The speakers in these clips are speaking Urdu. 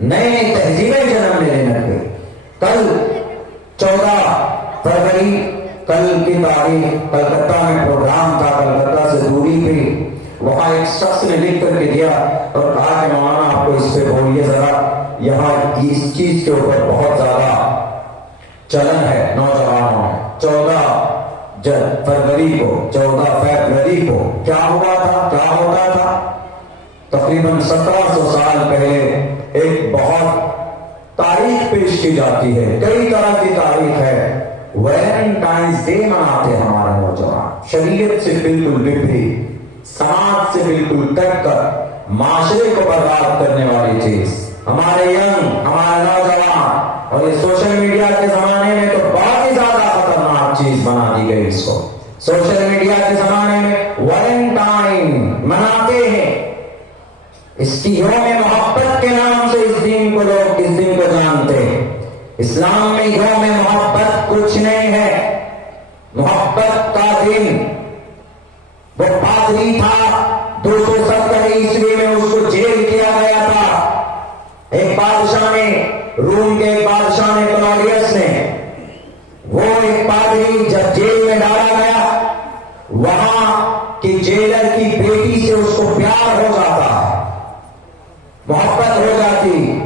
نئے تہذیبیں جنم لینے لگے. کل 14 فروری کل کی تاریخ کلکتہ میں پروگرام تھا. کلکتہ سے دوری پہ وہاں ایک شخص نے لکھ کر کے دیا اور کہا کہ مولانا آپ کو اس پہ بولیے ذرا, یہاں اس چیز کے اوپر بہت زیادہ چلن ہے نوجوانوں میں. 14 فروری کو کیا ہوا تھا, کیا ہوتا تھا؟ تقریباً 1700 سال پہلے ایک بہت تاریخ پیش کی جاتی ہے, کئی طرح کی تاریخ ہے. ویلنٹائنس ڈے مناتے ہیں ہمارے نوجوان, شریعت سے بالکل بگڑی, سماج سے بالکل کٹ کر معاشرے کو برباد کرنے والی چیز ہمارے ہمارے نوجوان, اور یہ سوشل میڈیا کے زمانے میں تو بہت ہی زیادہ خطرناک چیز بنا دی گئی. اس کو سوشل میڈیا کے زمانے میں ویلنٹائن مناتے ہیں. اس کی یوم محبت کے نام سے اس دن کو لوگ اس دن کو جانتے ہیں. اسلام میں یوم محبت کچھ نہیں ہے. محبت کا دن وہ پادری تھا 270 عیسوی میں, اس کو جیل کیا گیا تھا. ایک بادشاہ نے, روم کے ایک بادشاہ نے, کلوڈیس نے, وہ ایک پادری جب جیل میں ڈالا گیا, وہاں کی جیلر کی بیٹی سے اس کو پیار ہو جاتا, محبت ہو جاتی.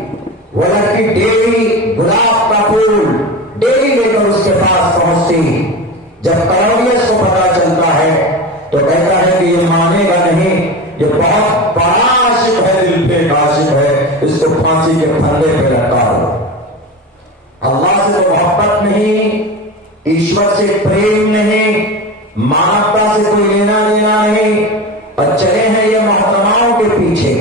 وہ لڑکی ڈیلی گلاب کا پھول ڈیلی لے کر اس کے پاس پہنچتی. جب کلوڈیس کو پتا چلتا ہے تو کہتا ہے کہ یہ مانے گا نہیں, یہ بہت بڑا عاشق ہے, دل پہ عاشق ہے, اس کو پھانسی کے پھندے پہ لٹکا دو. اللہ سے تو محبت نہیں, ایشور سے پریم نہیں, مانوتا سے کوئی لینا دینا نہیں, اور چلے ہیں یہ محترماؤں کے پیچھے,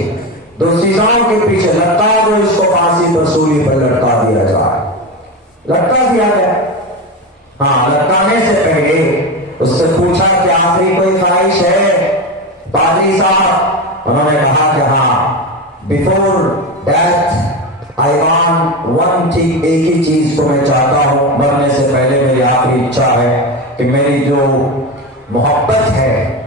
دوسیزاؤں کے پیچھے. لٹکا دو اس کو پھانسی پر, سولی پر لٹکا دیا جائے. لٹکا دیا گیا. ہاں, لٹکانے سے پہلے اس سے پوچھا کہ آخری کوئی خواہش ہے پادری صاحب؟ انہوں نے کہا کہ ہاں, before death I want one thing, ایک ہی چیز کو میں چاہتا ہوں, مرنے سے پہلے میری آخری اچھا ہے کہ میری جو محبت ہے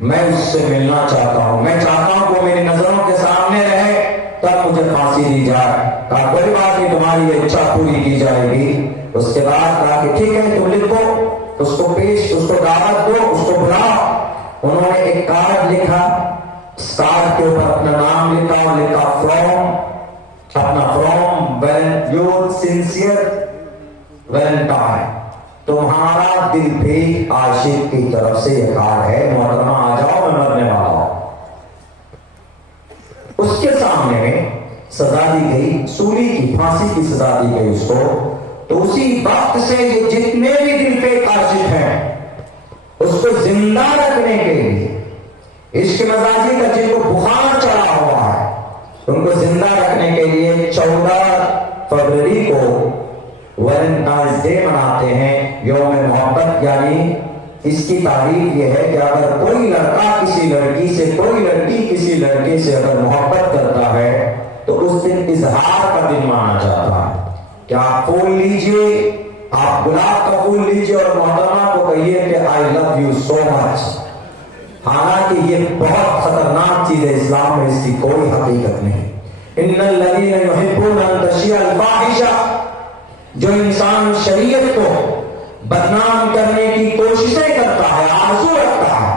میں اس سے ملنا چاہتا ہوں. میں چاہتا ہوں کہ میری نظروں کے سامنے رہے تب مجھے پھانسی دی جائے. کہا کوئی بات نہیں, تمہاری یہ اچھا پوری کی جائے گی. اس کے بعد کہا کہ ٹھیک ہے, تم لکھو, اس کو دعوت دو, اس کو بلاؤ. انہوں نے ایک کارڈ لکھا, اس کارڈ کے اوپر اپنا نام لکھا, اور لکھا فرام یور سنسیئر ویلنٹائن, تمہارا دل بھی عاشق کی طرف سے یہ کارڈ ہے, محترمہ آ جاؤ, میں مرنے والا ہوں. اس کے سامنے سزا دی گئی, سولی کی, پھانسی کی سزا دی گئی اس کو. تو اسی وقت سے یہ جتنے بھی دل پہ عاشق ہیں اس کو زندہ رکھنے کے لیے, عشق مزاجی کا جن کو بخار چڑھا ہوا ہے ان کو زندہ رکھنے کے لیے 14 فروری کو ویلنٹائنس ڈے مناتے ہیں, یوم محبت. یعنی اس کی تعریف یہ ہے کہ اگر کوئی لڑکا کسی لڑکی سے, کوئی لڑکی کسی لڑکے سے اگر محبت کرتا ہے تو اس دن اظہار کا دن مانا جاتا ہے کہ آپ پھول لیجئے, آپ گلاب کا پھول لیجئے اور محترمہ کو کہیے کہ آئی لو یو سو مچ. حالانکہ یہ بہت خطرناک چیز ہے, اسلام میں اس کی کوئی حقیقت نہیں. ان الذین یحبون ان تشیع الفاحشہ, جو انسان شریعت کو بدنام کرنے کی کوششیں کرتا ہے, آرزو رکھتا ہے,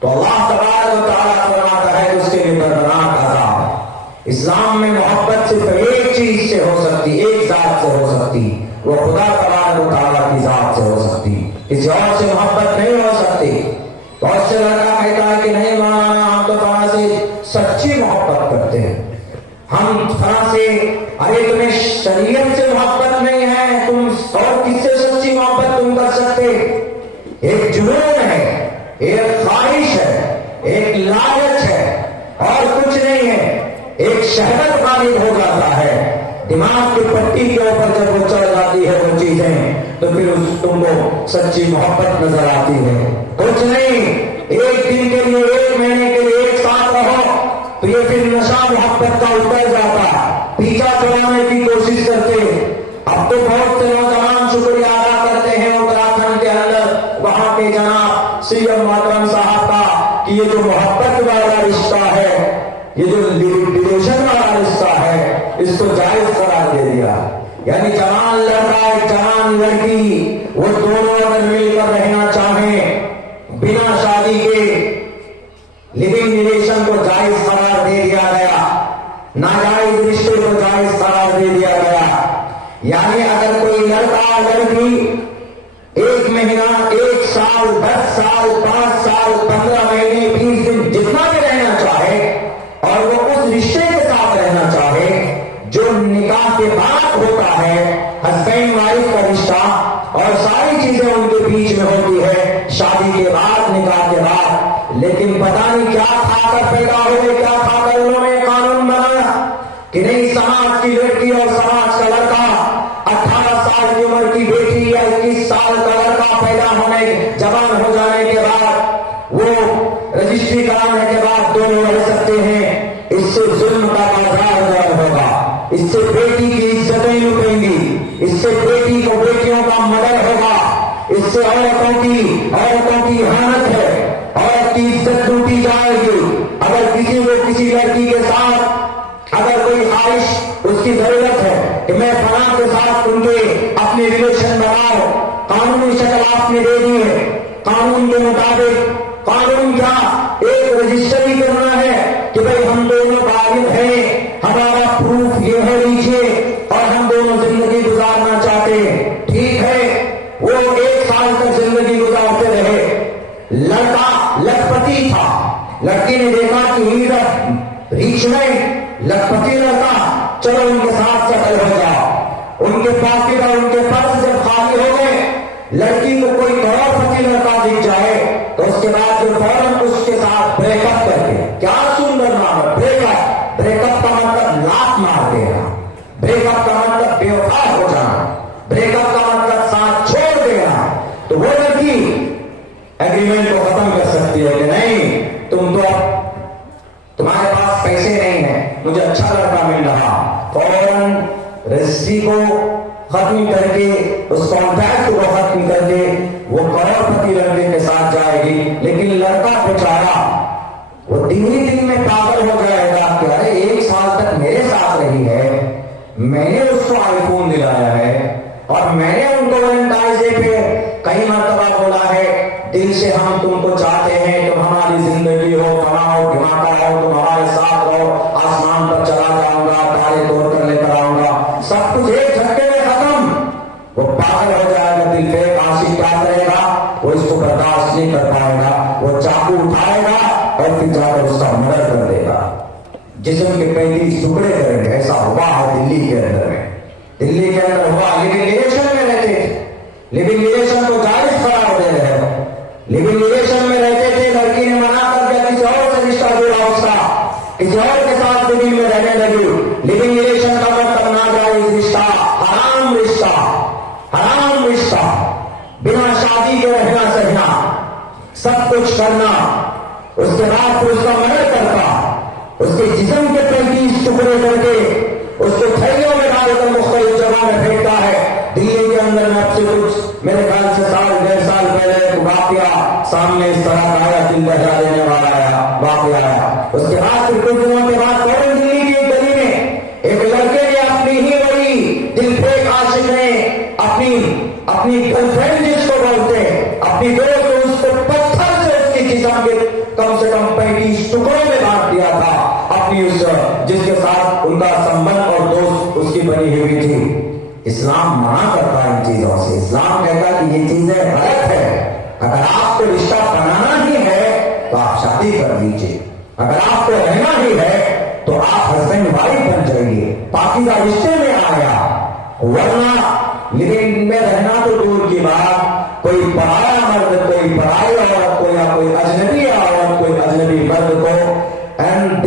تو اللہ تبارک و تعالیٰ فرماتا ہے کہ اس کے لیے دردناک عذاب ہے. اسلام میں محبت صرف ایک چیز سے ہو سکتی, ایک ذات سے ہو سکتی, وہ خدا تبارک و تعالیٰ کی ذات سے ہو سکتی, کسی اور سے محبت نہیں ہو سکتی. بہت سے لڑکا کہتا ہے کہ نہیں مولانا ہم تو فلاں سے سچی محبت کرتے ہیں, ہم فلاں سے, ارے تمہیں شریعت سے محبت نہیں ہے, تم اور کس سے سچی محبت تم کر سکتے؟ ایک جنون ہے, ایک خواہش ہے, ایک لالچ ہے, اور کچھ نہیں ہے. ایک شہرت غالب ہو جاتا ہے دماغ کی پٹی کے اوپر, جب وہ چڑھ جاتی ہے وہ چیزیں تو پھر تم کو سچی محبت نظر آتی ہے. کچھ نہیں, ایک دن کے لیے, ایک مہینے کے لیے ایک ساتھ رہو تو یہ پھر نشہ محبت کا اتر جاتا, پیچھا چھڑانے کی کوشش کرتے. اب تو بہت سے نوجوان شکریہ ادا کرتے ہیں اتراکھنڈ کے اندر وہاں کے جناب سی ایم محترم صاحب کا کہ یہ جو محبت والا رشتہ ہے, یہ جو ڈیویژن والا رشتہ اس کو جائز قرار دے دیا. یعنی جوان لڑکا ایک جوان لڑکی وہ دونوں اگر مل کر رہنا چاہیں بنا شادی کے لیونگ ریلیشن کو جائز قرار دے دیا گیا, ناجائز رشتے کو جائز قرار دے دیا گیا. یعنی اگر کوئی لڑکا لڑکی 1 مہینہ 1 سال 10 سال 5 سال 15 مہینے 20 دن جتنا بھی رہنا چاہے اور وہ اس رشتے کے ساتھ رہنا چاہے جو نکاح کے بعد ہوتا ہے, ہسبینڈ وائف کا رشتہ اور ساری چیزیں ان کے بیچ میں ہوتی ہے شادی کے بعد نکاح کے بعد, لیکن پتہ نہیں کیا کھا کر پیدا ہوئے, کیا کھا کر انہوں نے قانون بنایا کہ نہیں سماج کی لڑکی اور سماج کا لڑکا 18 سال کی عمر کی بیٹی یا 21 سال کا لڑکا پیدا ہونے جوان ہو جانے کے بعد وہ رجسٹری کرانے کے بعد دونوں رہ سکتے ہیں. اس سے ظلم کا بازار غائب ہوگا, اس سے بیٹی کی عزتیں لٹیں گی, اس سے بیٹی کو بیٹیوں کا مدد ہوگا, اس سے عورتوں کی حانت ہے, عورت کی عزت لوٹی جائے گی. اگر کسی لڑکی کے ساتھ اگر کوئی خواہش اس کی ضرورت ہے کہ میں فلاں کے ساتھ تم کے اپنے ریلیشن بناؤ, قانونی شکل آپ نے دے دی ہے, قانون کے مطابق قانون کیا ایک رجسٹری کرنا ہے کہ بھئی ہم دونوں بالغ ہیں, ہمارا پروف یہ ہے لیجیے اور ہم دونوں زندگی گزارنا چاہتے ہیں. ٹھیک ہے, وہ 1 سال تک زندگی گزارتے رہے, لڑکا لکھپتی تھا, لڑکی نے دیکھا کہ ریچ میں لکھپتی لڑکا, چلو ان کے ساتھ سیٹل ہو جاؤ. ان کے پاکٹ اور ان کے پرس جب خالی ہو گئے, لڑکی کو کوئی کروڑپتی لڑکا دکھ جائے تو اس کے بعد جو فوراً اس کے ساتھ بریک اپ کر کے, کیا سندر نام ہے بریک اپ, بریک اپ کا مطلب لات مار دینا, بریک اپ کا مطلب بے وفا ہو جانا, بریک اپ کا مطلب ساتھ چھوڑ دینا. تو وہ لڑکی ایگریمنٹ کو ختم کر سکتی ہے کہ نہیں تم تو تمہارے پاس پیسے نہیں ہیں, مجھے اچھا لڑکا مل رہا, فوراً رجسٹری کو ختم کر کے اس کانٹریکٹ کو ختم کر کے وہ کروڑپتی لڑکے کے ساتھ جائے گی. لیکن لڑکا بیچارہ وہ دن ہی دن میں پاگل ہو جائے گا کہ ارے 1 سال تک میرے ساتھ رہی ہے, میں نے اس کو آئی فون دلایا ہے اور میں نے ان کو ویلنٹائنس ڈے پہ کئی مرتبہ بولا ہے دل سے ہم تم کو چاہتے ہیں, تم ہماری زندگی ہو, کماؤ دھماکہ ہو, تم ہمارے ساتھ رہو, آسمان پر چلا جاؤں گا, تارے توڑ کر لے کر آؤں گا, سب کچھ ایک جھٹکے میں ختم. وہ پاگل ہو جائے گا, دل پہ عاشق کیا کرے گا, وہ اس کو برداشت نہیں کر پائے گا, وہ چاقو اٹھائے گا اور پھر جا کر اس کا مرڈر کر دے گا, جسم کے 35 ٹکڑے کریں گے. ایسا ہوا ہے دلی کے اندر میں, دلی کے اندر ہوا. لیکن ریلیشن میں رہتے تھے, لیکن ریلیشن کو جائز قرار دے رہے ہو, لیکن ریلیشن میں رہتے تھے, لڑکی نے منع کر دیا, کسی اور سے رشتہ جوڑا اس کا, کسی اور کے ساتھ دل میں رہنے لگی. لیکن ریلیشن کا مطلب ناجائز رشتہ, حرام رشتہ, حرام رشتہ, بنا شادی کے رہنا سہنا, سب کچھ کرنا, اس کے بعد پھر اس کا مرڈر کرتا, اس کے جسم کے 35 ٹکڑے کر کے اس کو تھیلیوں میں ڈال کر مختلف جگہوں میں پھینکتا ہے. دلی کے اندر میں اب سے کچھ میرے خیال سے 1.5 سال پہلے ایک واقعہ سامنے اس طرح کا آیا, دل دہلا دینے والا واقعہ آیا. اس کے بعد پھر کچھ دنوں کے بعد فوراً دلی کی ایک گلی میں ایک لڑکے نے اپنی ہی بڑی دل پھینک عاشق نے اپنی گرل فرینڈ جس کو بولتے اپنی دوست اس کو پتھر سے اس کی جسم کے کم سے کم 35 ٹکڑوں میں بانٹ دیا تھا, اپنی اس جس کے ساتھ ان کا سمبند اور دوست اس کی بنی ہوئی تھی. اسلام منع کرتا ہے ان چیزوں سے, اسلام کہتا ہے کہ یہ چیزیں غلط ہے. اگر آپ کو رشتہ بنانا ہی ہے تو آپ شادی کر لیجیے, اگر آپ کو رہنا ہی ہے تو آپ ہسبینڈ وائف بن جائیے, پاکیزہ رشتے میں آیا. ورنہ لیکن میں رہنا تو دور کی بات, کوئی پرایا مرد, کوئی پرائی عورت کو, یا کوئی اجنبی عورت کوئی اجنبی مرد کو, اینڈ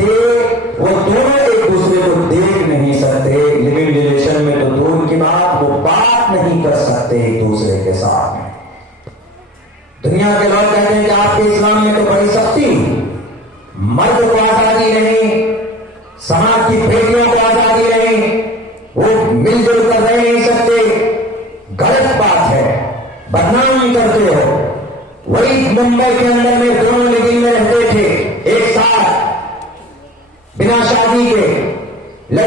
وہ دونوں ایک دوسرے کو دیکھ نہیں سکتے. لیونگ ریلیشن میں تو دور کی بات, وہ بات نہیں کر سکتے ایک دوسرے کے ساتھ. دنیا کے لوگ کہتے ہیں کہ آپ کے اسلام میں تو بڑی سختی, مرد کو آزادی نہیں, سماج کی بیٹیوں کو آزادی نہیں, وہ مل جل کر رہ نہیں سکتے. غلط بات ہے, بدنام کرتے ہو. وہی ممبئی کے اندر میں دونوں لیونگ میں رہتے تھے ایک ساتھ بنا شادی کے,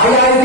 IIT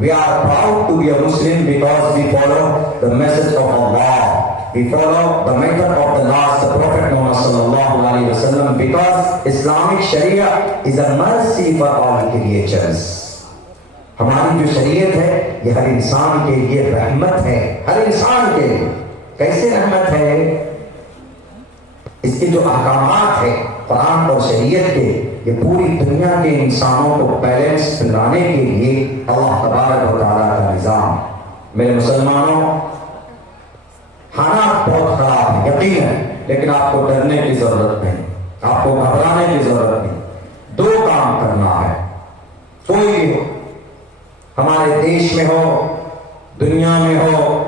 we are proud to be a Muslim because we follow the message of Allah. We follow the method of the last, the Prophet Muhammad sallallahu alaihi wasallam, because Islamic Sharia is a mercy for all creatures. ہماری جو شریعت ہے یہ ہر انسان کے لیے رحمت ہے، ہر انسان کے لیے۔ کیسے رحمت ہے؟ اس کے جو احکامات ہیں قرآن اور شریعت کے، یہ پوری دنیا کے انسانوں کو بیلنس لانے کے لیے اللہ تبارک و تعالیٰ کا نظام۔ میرے مسلمانوں، حالات بہت خراب ہے یقیناً، لیکن آپ کو ڈرنے کی ضرورت نہیں، آپ کو گھبرانے کی ضرورت نہیں۔ دو کام کرنا ہے، کوئی بھی ہو، ہمارے دیش میں ہو، دنیا میں ہو،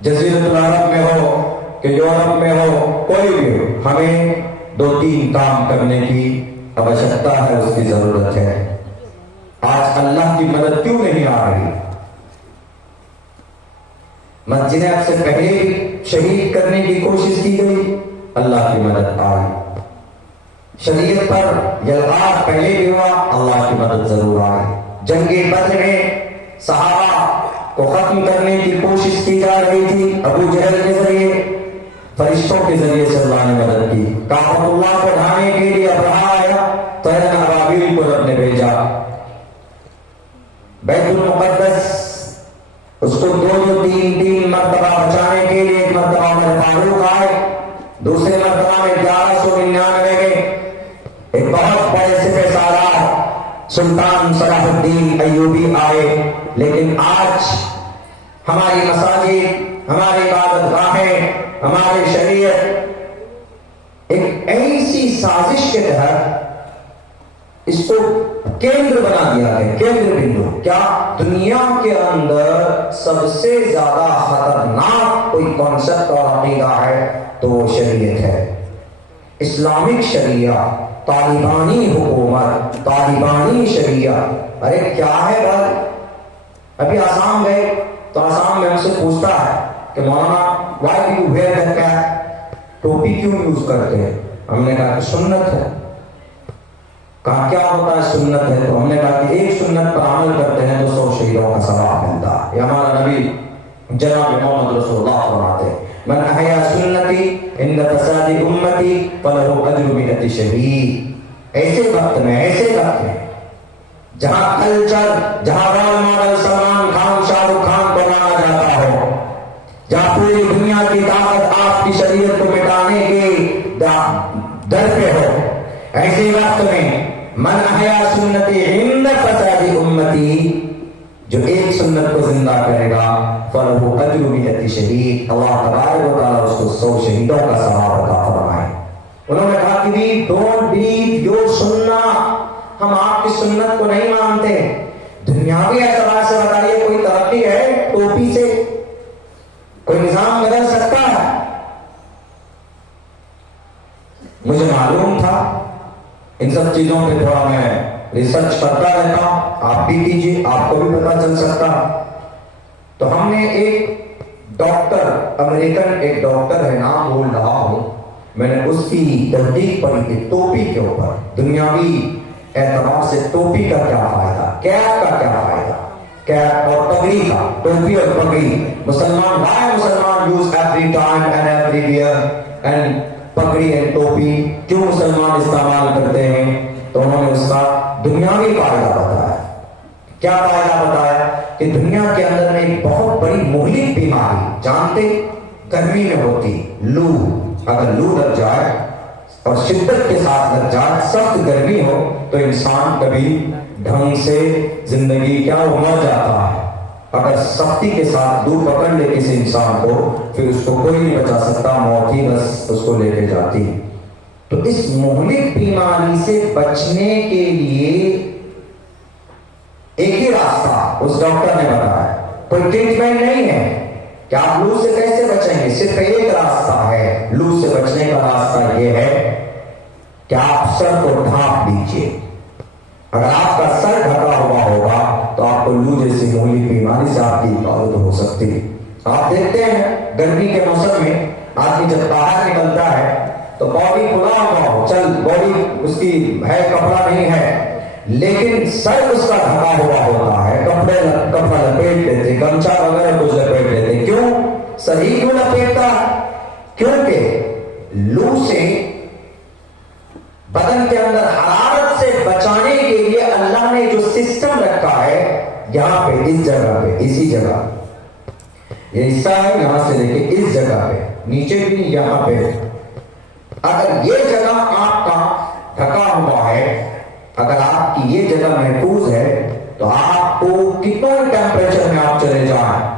جزیرۃ العرب میں ہو کہ یورپ میں ہو، کوئی بھی ہو، ہمیں دو تین کام کرنے کی آوشکتا ہے، اس کی ضرورت ہے۔ آج اللہ کی مدد کیوں نہیں آ رہی؟ مسجد اب سے پہلے بھی شہید کرنے کی کوشش کی گئی، اللہ کی مدد آئی۔ شریعت پر یلغار پہلے بھی ہوا، اللہ کی مدد ضرور آئی۔ جنگ بدر میں صحابہ کو ختم کرنے کی کوشش کی جا رہی تھی، ابو جہل کے ذریعے، فرشتوں کے ذریعے سے اللہ نے مدد کی۔ کعبۃ اللہ کو ڈھانے کے لیے ابرہہ آیا، طیر ابابیل کو رب نے بھیجا۔ بیت المقدس اس کو دو تین مرتبہ بچانے کے لیے، ایک مرتبہ عمر فاروق آئے، دوسرے مرتبہ میں 1199 میں ایک بہت بڑے سپہ سالار سلطان صلاح الدین ایوبی آئے۔ لیکن آج ہماری مساجد، ہماری عبادت گاہیں، ہماری شریعت ایک ایسی سازش کے تحت اس کو کیندر بنا دیا ہے، کیندر بندو۔ کیا دنیا کے اندر سب سے زیادہ خطرناک کوئی کانسیپٹ اور عقیدہ ہے تو وہ شریعت ہے، اسلامک شریعہ، طالبانی حکومت، طالبانی شریعت۔ ارے کیا ہے بھائی؟ ابھی آسام گئے تو آسام میں ہم سے پوچھتا ہے کہ مولانا why do you wear the cap؟ ٹوپی کیوں یوز کرتے ہیں؟ ہم نے کہا کہ سنت ہے۔ کہا کیا ہوتا ہے سنت ہے؟ تو ہم نے کہا کہ ایک سنت پر عمل کرتے ہیں تو 100 شہیدوں کا ثواب ملتا ہے۔ یہ ہمارا نبی جناب محمد رسول اللہ فرماتے ہیں، من احیا سنتی عند فساد امتی فلہ اجر 100 شہید۔ ایسے وقت میں جہاں کلچر، جہاں رول ماڈل سلمان خان، شاہ رخ خان کو مانا جاتا ہو، جہاں پوری دنیا کی طاقت آپ کی شریعت کو مٹانے کے در پہ ہو، ایسے وقت میں من احیا سنتی عند فساد امتی، جو ایک سنت کو زندہ کرے گا فلہ اجر 100 شہید، اللہ تبارک و تعالیٰ اس کو 100 شہیدوں کا ثواب عطا فرمائے۔ انہوں نے کہا کہ we don't believe your sunnah، ہم آپ کی سنت کو نہیں مانتے۔ دنیاوی اعتبار سے بتائیے کوئی ترقی ہے ٹوپی سے؟ کوئی نظام بدل سکتا ہے؟ مجھے معلوم تھا، ان سب چیزوں پہ تھوڑا میں ریسرچ کرتا رہتا ہوں، آپ بھی کیجیے، آپ کو بھی پتا چل سکتا۔ تو ہم نے ایک ڈاکٹر، امریکن ایک ڈاکٹر ہے، نام بھول رہا ہوں، میں نے اس کی تحقیق پڑھی تھی ٹوپی کے اوپر، دنیاوی اعتبار سے ٹوپی کا کیا فائدہ، کیپ کا کیا فائدہ، کیپ اور پگڑی کا، ٹوپی اور پگڑی۔ مسلمان use every time and every where and پگڑی اینڈ ٹوپی، کیوں مسلمان استعمال کرتے ہیں؟ تو انہوں نے اس کا دنیاوی فائدہ بتایا۔ کیا فائدہ بتایا؟ کہ دنیا کے اندر میں ایک بہت بڑی مہلک بیماری، جانتے گرمی میں ہوتی لو، اگر لو لگ جائے اور شدت کے ساتھ لگ جائے، سخت گرمی ہو تو انسان کبھی ڈھنگ سے زندگی کیا وہ مر جاتا ہے۔ اگر سختی کے ساتھ لو پکڑ لے کسی انسان کو، پھر اس کو کوئی نہیں بچا سکتا، موت ہی بس اس کو لے کے جاتی۔ تو اس مہلک بیماری سے بچنے کے لیے ایک ہی راستہ اس ڈاکٹر نے بتایا، کوئی ٹریٹمنٹ نہیں ہے کہ آپ لو سے کیسے بچیں گے، صرف ایک راستہ ہے لو سے بچنے کا۔ راستہ یہ ہے کہ آپ سر کو ڈھانپ لیجیے۔ اگر آپ کا سر ڈھکا ہوا ہوگا تو آپ کو لو جیسی مہلک بیماری سے آپ کی حفاظت ہو سکتی ہے۔ آپ دیکھتے ہیں گرمی کے موسم میں آدمی جب باہر نکلتا ہے تو باڈی کھلا ہوا ہو، چل باڈی اس کی ہے، کپڑا نہیں ہے، لیکن سر اس کا ڈھکا ہوا ہوتا ہے، کپڑا لپیٹ دیتے، گمچھا وغیرہ کچھ لپیٹ دیتے۔ کیوں سر ہی کیوں لپیٹتا؟ کیونکہ لو سے بدن کے اندر حرارت سے بچانے کے لیے اللہ نے جو سسٹم رکھا ہے یہ حصہ ہے یہاں سے دیکھیں اس جگہ پہ نیچے بھی یہاں پہ اگر یہ جگہ آپ کا ڈھکا ہوا ہے اگر آپ کی یہ جگہ محفوظ ہے تو آپ کو کتنے ٹیمپریچر میں آپ چلے جائیں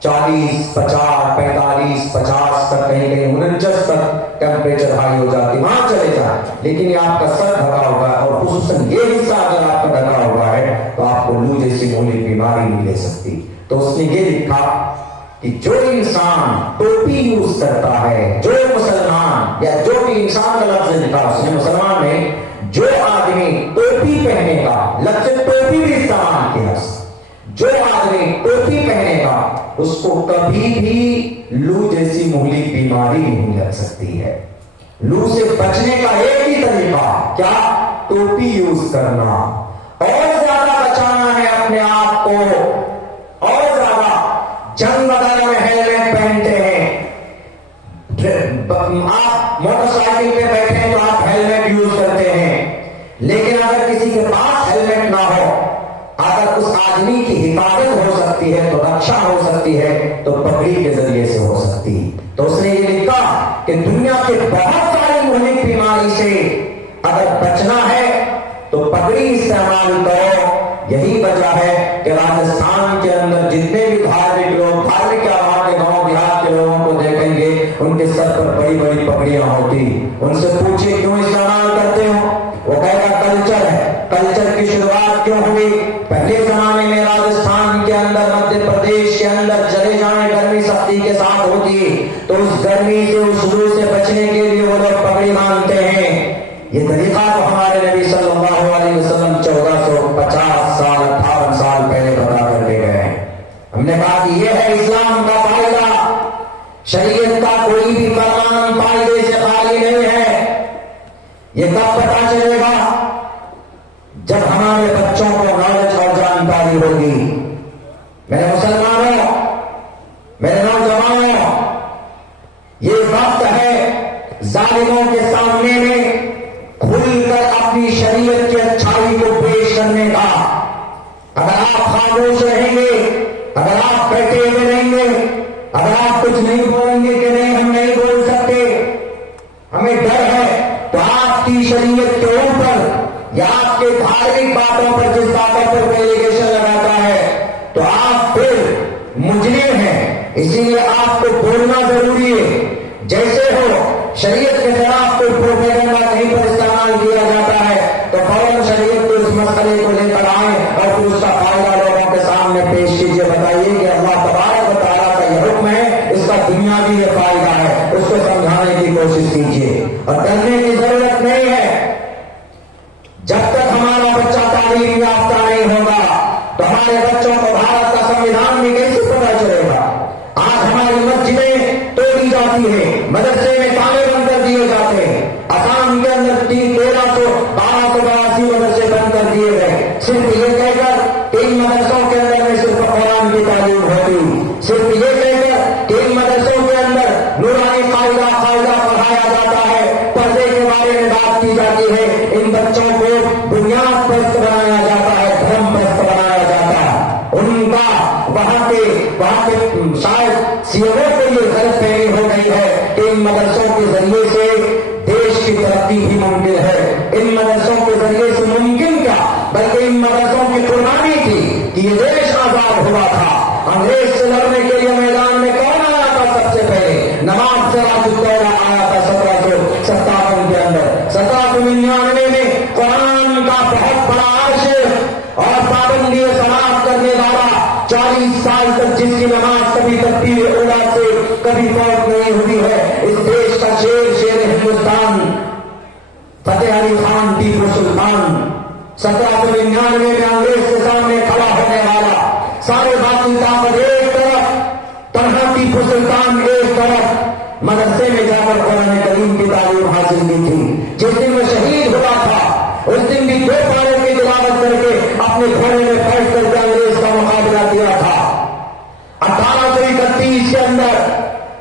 40 50 45 50 تک کہیں کہیں 49 تک ٹیمپریچر ہائی ہو جاتی وہاں چلے جائیں لیکن یہ آپ کا سر ڈھکا ہوا ہے اور خصوصاً یہ حصہ اگر آپ کا ڈھکا ہوا ہے تو آپ کو لو جیسی مولی بیماری نہیں لے سکتی تو اس نے یہ لکھا کہ جو انسان ٹوپی یوز کرتا ہے جو مسلمان یا جو بھی انسان کا لفظ لکھا اس نے مسلمان میں جو آدمی ٹوپی پہنے گا لفظ ٹوپی بھی استعمال کیا جو آدمی ٹوپی پہنے گا اس کو کبھی بھی لو جیسی مہلک بیماری نہیں لگ سکتی ہے لو سے بچنے کا ایک ہی طریقہ کیا ٹوپی یوز کرنا اور زیادہ بچانا ہے اپنے آپ کو اور زیادہ جنگ وغیرہ میں ہیلمٹ پہنتے ہیں آپ موٹر سائیکل پہ بیٹھے ہیں تو آپ ہیلمٹ یوز کرتے ہیں لیکن اگر کسی کے پاس ہیلمٹ نہ ہو اگر اس آدمی کی حفاظت ہو سکتی ہے تو رکشا ہو سکتی ہے تو پگڑی کے ذریعے سے ہو سکتی تو اس نے یہ لکھا کہ دنیا کے بہت ساری مہلک بیماری سے اگر بچنا ہے تو پگڑی استعمال کرو یہی وجہ ہے کہ راجستھان کے اندر جتنے بھی دھارمک لوگ دھارمک وہاں کے گاؤں دیہات کے لوگوں کو دیکھیں گے ان کے سر پر بڑی بڑی پگڑیاں ہوتی ان سے پوچھے کیوں استعمال کرتے ہو وہ کہے گا کلچر ہے کلچر کی شروعات کیوں ہوئی پہلے زمانے میں راجستھان کے اندر مدھیہ پردیش کے اندر چلے جائیں گرمی سختی کے ساتھ ہوتی تو اس گرمی سے اس لو سے بچنے کے لیے وہ لوگ پگڑی مانگتے ہیں یہ طریقہ تو ہمارے نبی صلی اللہ علیہ وسلم 1450 سال 58 سال پہلے بتا کر کے گئے ہیں ہم نے کہا کہ یہ ہے اسلام کا فائدہ شریعت کا کوئی بھی فرمان فائدے سے خالی نہیں ہے یہ کب پتا چلے گا جب ہمارے بچوں کو نالج اور جانکاری ہوگی میرے مسلمانوں میرے نوجوانوں یہ وقت ہے ظالموں کے سامنے میں کھل کر اپنی شریعت کی اچھائی کو پیش کرنے کا اگر آپ خاموش رہیں گے اگر آپ بیٹھے ہوئے رہیں گے اگر آپ کچھ نہیں بولیں گے کہ نہیں ہم نہیں بول سکتے ہمیں ڈر ہے تو آپ کی شریعت کے اوپر یا آپ کے دھارمک باتوں پر جس باتوں پر ڈیلیگیشن لگاتا ہے تو آپ پھر مجرم ہیں اسی لیے آپ کو بولنا ضروری ہے جیسے ہو شریعت کے خلاف کوئی پروپیگنڈا کہیں پر استعمال کیا جاتا ہے تو فوراً شریعت کو اس مسئلے کو لے کر آئیں اور پھر اس کا فائدہ لوگوں کے سامنے پیش کیجیے بتائیے کہ اللہ تبارک و تعالیٰ کا یہ حکم ہے اس کا دنیا بھی یہ فائدہ ہے اس کو سمجھانے کی کوشش کیجیے اور ڈرنے کی ضرورت نہیں ہے جب تک ہمارا بچہ تعلیم یافتہ نہیں ہوگا تو ہمارے بچوں کو بھارت کا سمویدھان بھی کیسے پتا چلے گا آج ہماری مسجدیں توڑی جاتی ہے مدرسے میں تالے بند کر دیے جاتے ہیں آسام کے اندر 1282 مدرسے بند کر دیے گئے صرف یہ کہہ کر 3 مدرسوں کے اندر میں صرف قرآن کی تعلیم ہوتی صرف یہ کہہ کر 3 مدرسوں کے اندر نورانی قاعدہ پڑھایا جاتا ہے پردے کے بارے میں بات کی جاتی ہے ان بچوں کو بنیاد پرست بنایا جاتا ہے دھرم پرست بنایا جاتا ہے ان کا وہاں کے شاید سیاحوں کو یہ غلط فہمی ہو گئی ہے کہ ان مدرسوں کے ذریعے سے دیش کی ترقی بھی ممکن ہے ان مدرسوں کے ذریعے سے ممکن کیا بلکہ ان مدرسوں کی قربانی تھی کہ یہ دیش آزاد ہوا تھا انگریز سے لڑنے کے لیے میدان میں کون آیا تھا سب سے پہلے نواب سراج الدولہ آیا تھا 1757 کے اندر 1799 میں قرآن کا بہت بڑا عرش اور پابندی صلاۃ کرنے والا 40 سال تک جس کی نماز کبھی تکبیر اولا سے کبھی فوت نہیں ہوئی ہے اس دیش کا شیر ہندوستان فتح علی خان ٹیپو سلطان 1799 میں انگریز کے سامنے کھڑا ہونے والا سارے باقی طاقت ایک طرف تنہا ٹیپو سلطان ایک طرف مدرسے میں جا کر قرآن کریم کی تعلیم حاصل کی تھی جس دن وہ شہید ہوا تھا اس دن بھی 2 پاروں کی تلاوت کر کے اپنے گھوڑے میں بیٹھ کر کے انگریز کا مقابلہ کیا تھا 1831 کے اندر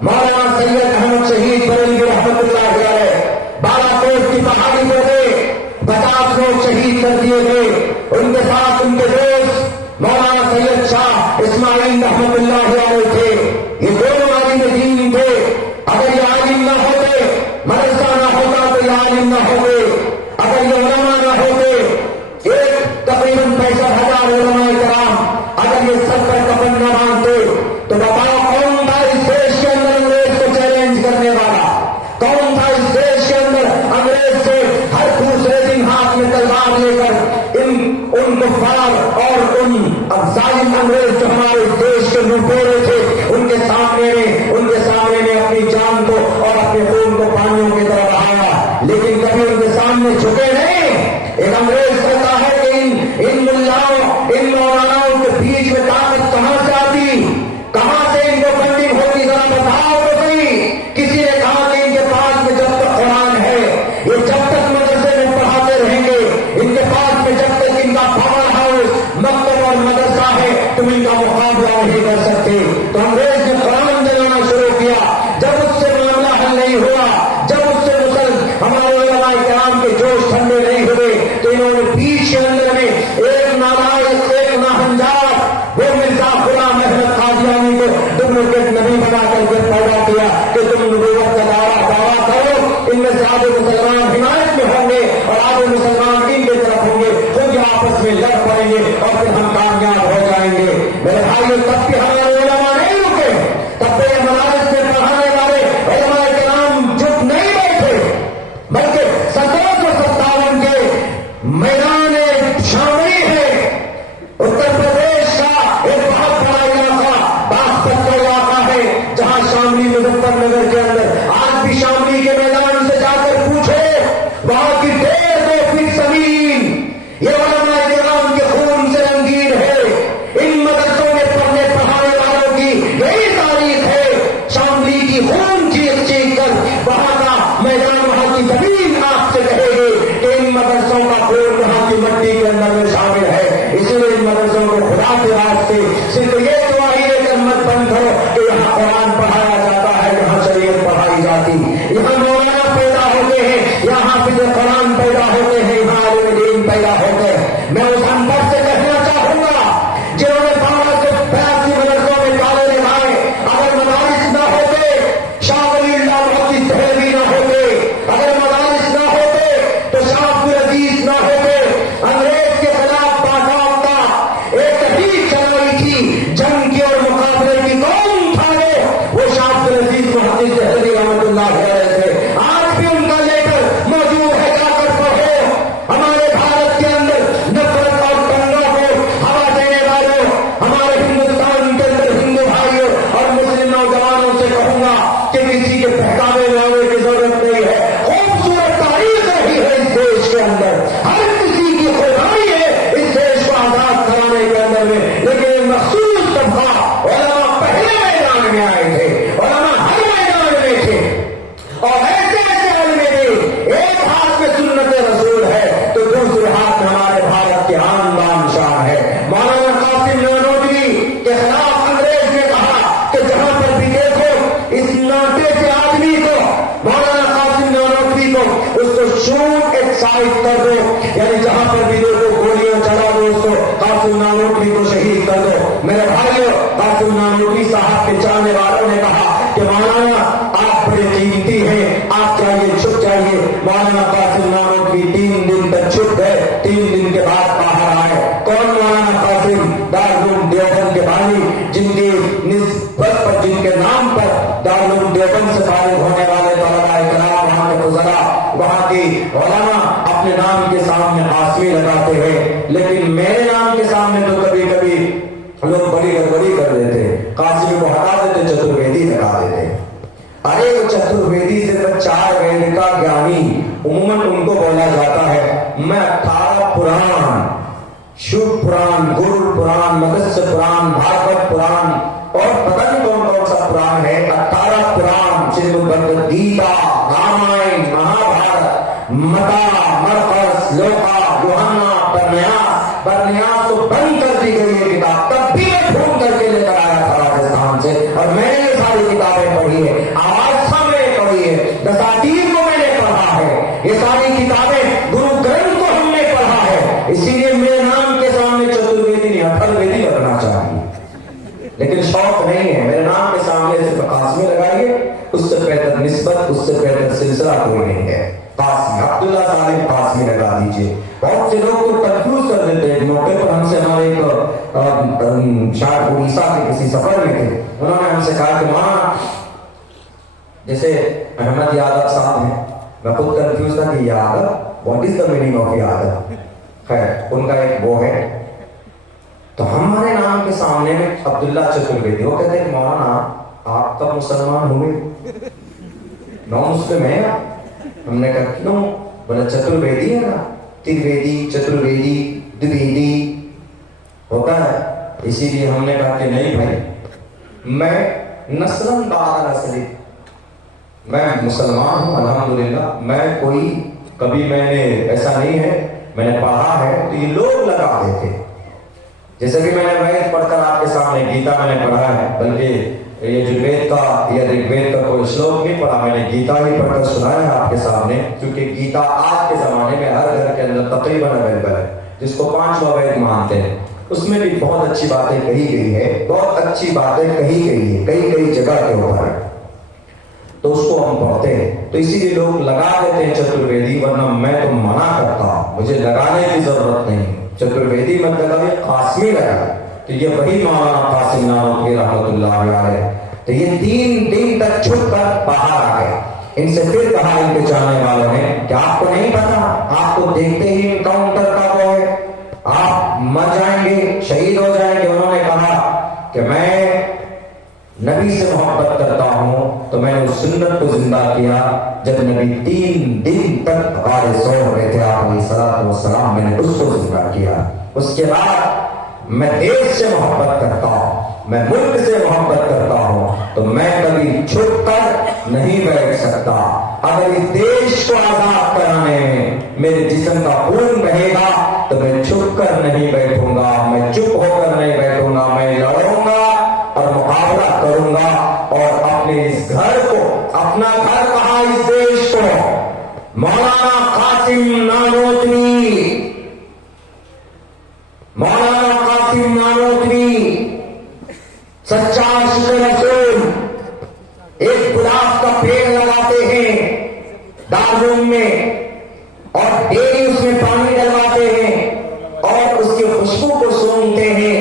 مولانا سید احمد شہید بریلوی رحمۃ اللہ علیہ بالاکوٹ کی پہاڑی پر گئے 50 لوگ شہید کر دیے گئے ان کے ساتھ ان کے دوست مولانا سید شاہ اسماعیل رحمۃ اللہ علیہ تھے تو انگریز نے قرآن جلانا شروع کیا. جب اس سے معاملہ حل نہیں ہوا, جب اس سے ہمارے علماء کرام کے جوش ٹھنڈے نہیں ہوئے, تو انہوں نے بیچ کے اندر میں ایک نالائق, ایک ناہنجار, وہ مرزا غلام احمد قادیانی کو ڈپلیکیٹ نبی بنا کر کے پیدا کیا کہ تم نبوت کا دعویٰ کرو, ان میں سے آدھے مسلمان حمایت میں ہوں گے اور آدھے مسلمان ان کی طرف ہوں گے, خود آپس میں لڑ پڑیں گے اور پھر ہم کامیاب ہو جائیں گے. میرے بھائیوں, تب بھی ہمارے علماء نہیں رکے, تب بھی مدارس میں پڑھانے والے علماء کرام چپ نہیں بیٹھے, بلکہ 1757 کے میدان شاملی ہے, اتر پردیش کا ایک بہت بڑا علاقہ, باغپت کا علاقہ ہے, جہاں شاملی مظفر نگر کے اندر آج بھی شاملی کے میدان سے جا کر پوچھے, وہاں کی 1.5 فٹ زمین یہ علماء کرام کے خون سے رنگین ہے. ان مدرسوں میں پڑھنے پڑھانے والوں کی یہی تاریخ ہے. شاملی کی خون چیخ چیخ کر وہاں کا میدان, وہاں کی زمین آپ سے کہے گی کہ ان مدرسوں کا خون وہاں کی مٹی کے اندر میں شامل ہے. اسی لیے ان مدرسوں کو خدا کے واسطے صرف یہ دعا ہی لے کر مت بند کرو کہ یہاں قرآن پڑھایا جاتا ہے, یہاں شریعت پڑھائی جاتی, یہاں مولانا پیدا ہوتے ہیں, یہاں حافظ قرآن پیدا ہوتے ہیں, یہاں عالم دین پیدا ہوتے ہیں. میں اس انبر سے کہنا چاہوں گا جنہوں نے 82 مدرسوں میں تالے لگائے, اگر مدارس نہ ہوتے, شاہ ولی اللہ محدث دہلوی نہ ہوتے, اگر مدارس نہ ہوتے تو شاہ عبدالعزیز نہ ہوتے, انگریز کے خلاف باضابطہ ایک تحریک چلائی تھی, جنگ کی اور مقابلے کی کون تھا وہ شاہ عبدالعزیز محدث دہلوی رحمۃ اللہ علیہ تھے. آج بھی ان کا لیٹر موجود ہے, جا کر پڑھو. ہمارے بھارت کے اندر نفرت اور دنگوں کو ہوا دینے والوں, ہمارے ہندوستان کے اندر ہندو بھائیوں اور مسلم نوجوانوں سے کہوں گا کہ کسی کے بہکاوے میں آنے کی ضرورت نہیں ہے. خوبصورت تاریخ رہی ہے اس دیش کے اندر, ہر کسی کی قربانی ہے اس دیش کو آزاد کرانے کے اندر میں, لیکن مخصوص طبقہ علماء پہلے میدان میں آئے تھے, علماء ہر میدان میں تھے, اور ایسے ایسے علماء بھی ایک ہاتھ میں سنت رسول ہے تو دوسرے ہاتھ میں ہمارے بھارت کے آن بان شان ہے. مولانا قاسم نانوتوی کے خلاف انگریز نے کہا کہ جہاں پر بھی دیکھو اس ناٹے سے آدمی کو, مولانا قاسم نانوتوی کو, اس کو شوٹ ایک سائڈ کر دو, یعنی جہاں پر بھی دیکھو گولیاں چلا دو, اس کو قاسم نانوتوی کو شہید کر دو. میرے بھائیوں, قاسم نانوتوی صاحب کے چاہنے والوں نے کہا کہ مولانا آپ بڑے قیمتی ہیں, آپ چاہیے چھپ جائیے. مولانا قاسم نانوتوی 3 دن تک چھپ گئے, 3 دن کے بعد باہر آئے. کون مولانا قاسم؟ دارالعلوم دیوبند کے بانی, جن کی نسبت پر, جن کے نام پر دارالعلوم دیوبند سے فارغ ہونے والے طلباء کرام, وہاں کے فضلاء, وہاں کی علماء اپنے نام کے سامنے قاسمی لگاتے ہیں, لیکن میرے نام کے سامنے تو کبھی کبھی لوگ بڑی گڑبڑی کر دیتے, قاسمی کو ہٹا دیتے, چترویدی لگا دیتے. ارے وہ چترویدی سے 4 وید کا جانی عموماً ان کو بولا جاتا ہے. میں 18 پران, شیو پران, گرو پران, متسیہ پران, بھاگوت پران اور پتہ نہیں کون کون سا پران ہے, 18 پران, شریمد گیتا, رامائن, مہابھارت, متا, مرقس, لوکا, یوحنا, برنیاس تو بند کر دی گئی ہے کتاب. تب بھی میں ڈھونڈ کر کے لے کر آیا تھا راجستھان سے, اور میں نے یہ ساری کتابیں پڑھی ہے, آوازہ میں نے پڑھی ہے, دساتیر کو میں نے پڑھا ہے, یہ ساری کتابیں گرو گرنتھ کو ہم نے پڑھا ہے. اسی لیے میرے نام کے سامنے چترویدی نہیں, اتھرویدی لگنا چاہیے, لیکن شوق نہیں ہے. میرے نام کے سامنے صرف قاسمی لگائیے, اس سے بہتر نسبت, اس سے بہتر سلسلہ کوئی نہیں ہے. قاسمی, عبداللہ صالح قاسمی لگا دیجیے. بہت سے لوگ کو کنفیوز کر دیتے ہیں. موقع پر ہم سے ہمارے ایک شاعر اڑیسہ کے کسی سفر میں تھے, انہوں نے ہم سے کہا کہ وہاں جیسے احمد یادو صاحب ہیں, میں خود کنفیوز تھا کہ Yadav, what is the meaning of Yadav? خیر, ان کا ایک وہ ہے. تو ہمارے نام کے سامنے میں عبداللہ چترویدی, وہ کہتے ہیں کہ مولانا آپ کب مسلمان ہوئے؟ نو مسلم ہے. ہم نے کہا کیوں؟ بولا چترویدی ہے نا, ترویدی, چترویدی, دویدی ہوتا ہے, اسی لیے ہم نے کہا کہ نہیں بھائی, میں نسلاً بعد نسلی, میں مسلمان ہوں الحمدللہ. میں کوئی کبھی میں نے ایسا نہیں ہے, میں نے پڑھا ہے. تو یہ لوگ لگا دیتے جیسے کہ میں نے وید پڑھ کر آپ کے سامنے گیتا میں نے پڑھا ہے، بلکہ یہ جو وید کا یا رگ وید کا کوئی شلوک نہیں پڑھا، میں نے گیتا ہی پڑھ کر سنایا ہے آپ کے سامنے، کیونکہ گیتا آج کے زمانے میں ہر گھر کے اندر تقریباً اویلیبل ہے، جس کو 5واں وید مانتے ہیں۔ اس میں بھی بہت اچھی باتیں کہی گئی ہے، بہت اچھی باتیں کہی گئی ہے کئی جگہ کے اوپر، تو اس کو ہم پڑھتے ہیں۔ تو اسی لیے لوگ لگا دیتے ہیں چترویدی، ورنہ میں تو منع کرتا ہوں، مجھے لگانے کی ضرورت نہیں۔ چترویدی مطلب یہ قاسمی لگا، تو یہ وہی مولانا قاسم نانوتوی رحمۃ اللہ علیہ، تو یہ 3 دن تک چھپ کر باہر آ گئے۔ ان سے پھر کہا ان کے چاہنے والوں نے کہ آپ کو نہیں پتا، آپ کو دیکھتے ہی انکاؤنٹر کا وہ ہے، آپ مر جائیں گے، شہید ہو جائیں گے۔ انہوں نے کہا کہ میں نبی سے محبت کرتا ہوں، تو میں نے اس سنت کو زندہ کیا جب نبی 3 دن تک غار سو رہے تھے آپ علیہ الصلوۃ والسلام، میں نے اس کو زندہ کیا۔ اس کے بعد میں دیش سے محبت کرتا ہوں، میں ملک سے محبت کرتا ہوں، تو میں کبھی چھپ کر نہیں بیٹھ سکتا۔ اگر اس دیش کو آزاد کرانے میں میرے جسم کا خون بہے گا تو میں چھپ کر نہیں بیٹھوں گا، میں چپ ہو کر نہیں بیٹھوں گا، میں لڑوں گا اور مقابلہ کروں گا، اور اپنے اس گھر کو، اپنا گھر کہا اس دیش کو، مولانا قاسم نانوتوی، مولانا قاسم نانوتوی سچا عاشق رسول، ایک گلاب کا پیڑ لگاتے ہیں دارالعلوم میں، اور ڈیلی اس میں پانی ڈلواتے ہیں اور اس کی خوشبو کو سونگھتے ہیں۔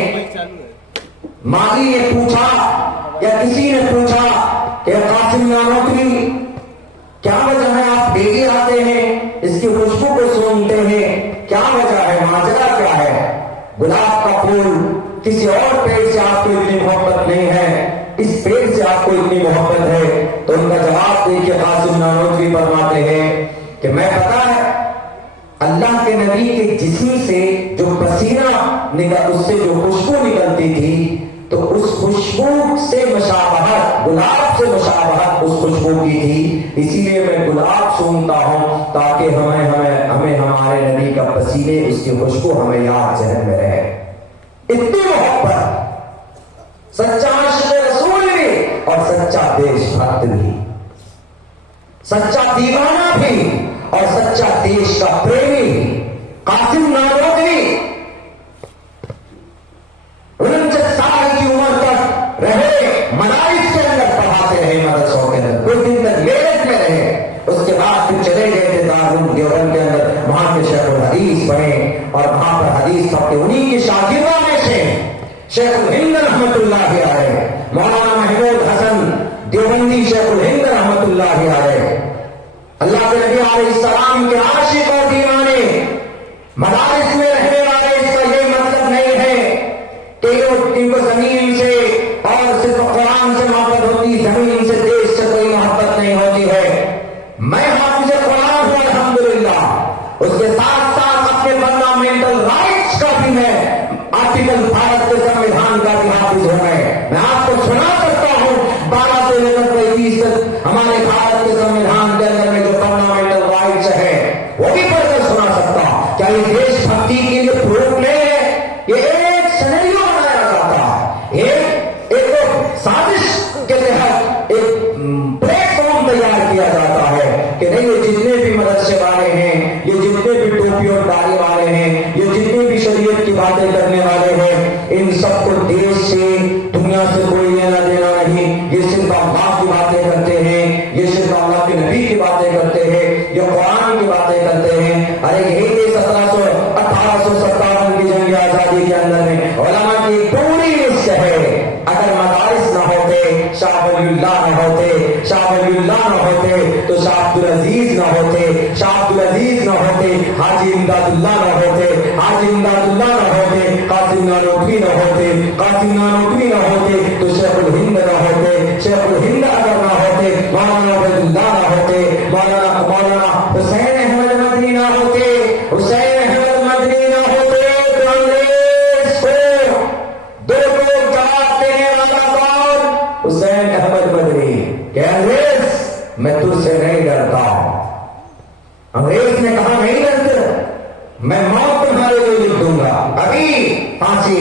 ماضی نے پوچھا یا کسی نے پوچھا کہ قاسم نانوتوی کیا وجہ ہے آپ ڈیلی آتے ہیں، اس کی خوشبو کو سونگھتے ہیں، کیا وجہ ہے، ماجرا کیا ہے؟ گلاب کا پھول، کسی اور پیڑ سے آپ کو اتنی محبت نہیں ہے، اس پیڑ سے آپ کو اتنی محبت ہے؟ تو ان کا جواب دیکھیے، قاسم نانوتوی فرماتے ہیں کہ میں پتا ہے اللہ کے نبی کے جسم سے جو پسینہ نکل، اس سے جو خوشبو نکلتی تھی، تو اس خوشبو سے مشابہت، گلاب سے مشابہت اس خوشبو کی تھی، اسی لیے میں گلاب سونگتا ہوں تاکہ ہمیں ہمارے نبی کا پسینے، اس کی خوشبو ہمیں یاد ذہن میں رہے۔ اتنی محبت، سچا عاشق رسول بھی اور سچا دیش بھکت بھی، سچا دیوانہ بھی اور سچا دیش کا پریمی بھی۔ قاسم نانوتوی 49 سال کی عمر تک رہے، مدارس کے اندر پڑھاتے رہے، مدرسوں کے اندر کچھ دن تک میرٹھ میں رہے، اس کے بعد پھر چلے گئے تھے دارالعلوم دیوبند کے اندر، وہاں کے شیخ الحدیث بنے، اور وہاں پر حدیث پڑھتے، انہی کے شاگردوں میں سے شیخ الہند رحمۃ اللہ علیہ، مولانا محمود حسن دیوبندی شیخ الہند رحمۃ اللہ علیہ، اللہ کے نبی علیہ السلام کے عاشق اور دیوانے، مدارس میں رہنے والے۔ اس کا یہ مطلب نہیں ہے کہ ان کو زمین سے اور صرف قرآن سے محبت ہوتی، زمین سے، دیش سے کوئی محبت نہیں ہوتی ہے۔ میں حافظ قرآن ہوں الحمدللہ، اس کے ساتھ ساتھ اپنے فنڈامنٹل رائٹس کا بھی میں آرٹیکل بھارت کے سمویدھان کا بھی حافظ ہوں۔ میں آپ کو سنا سکتا ہوں 12 سے لے کر 35 تک ہمارے بھارت کے سمویدھان کے اندر میں جو فنڈامنٹل رائٹس ہے وہ بھی پڑھ کر سنا سکتا ہوں۔ کیا یہ دیش بھکتی کے لیے پروف نہیں ہے؟ یہ ایک سینیریو بنایا جاتا ہے، ایک سازش کے تحت ایک پلیٹ فارم تیار کیا جاتا ہے کہ نہیں، یہ جتنے بھی مدرسے والے ہیں، یہ جتنے بھی ٹوپی اور داڑھی والے ہیں، یہ جتنے بھی شریعت کی باتیں کرنے والے ہیں، ان سب کو دیش سے، دنیا سے کوئی لینا دینا نہیں، یہ صرف اللہ کی باتیں کرتے ہیں، یہ صرف اللہ کے نبی کی باتیں کرتے ہیں، یہ قرآن کی باتیں کرتے ہیں۔ ارے یہی 1857 کی جنگ آزادی کے اندر میں علماء کی پوری لسٹ ہے۔ اگر مدارس نہ ہوتے، شاہ ولی اللہ نہ ہوتے، شاہ ولی اللہ نہ ہوتے تو شاہ عبدالعزیز نہ ہوتے، شاہ عبدالعزیز نہ ہوتے، حاجی امداد اللہ نہ ہوتے، حاجی امداد اللہ نہ ہوتے، قاسم نانوتوی نہ ہوتے، قاسم نانوتوی نہ ہوتے تو شیخ الہند نہ ہوتے، شیخ الہند اگر نہ ہوتے، مولانا عبید اللہ نہ ہوتے، مولانا حسین احمد مدنی نہ ہوتے، حسین احمد مدنی نہ ہوتے، تو انگریز کو دو جواب دینے والا کون؟ حسین احمد مدنی، کہ انگریز میں تجھ سے نہیں ڈرتا ہوں۔ انگریز نے کہا نہیں ڈرتے، میں موت تمہارے لیے لکھ دوں گا، ابھی پھانسی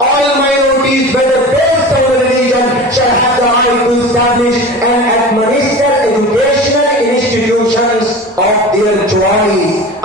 All minorities, whether based on religion, shall have the right to establish and administer educational institutions of their choice.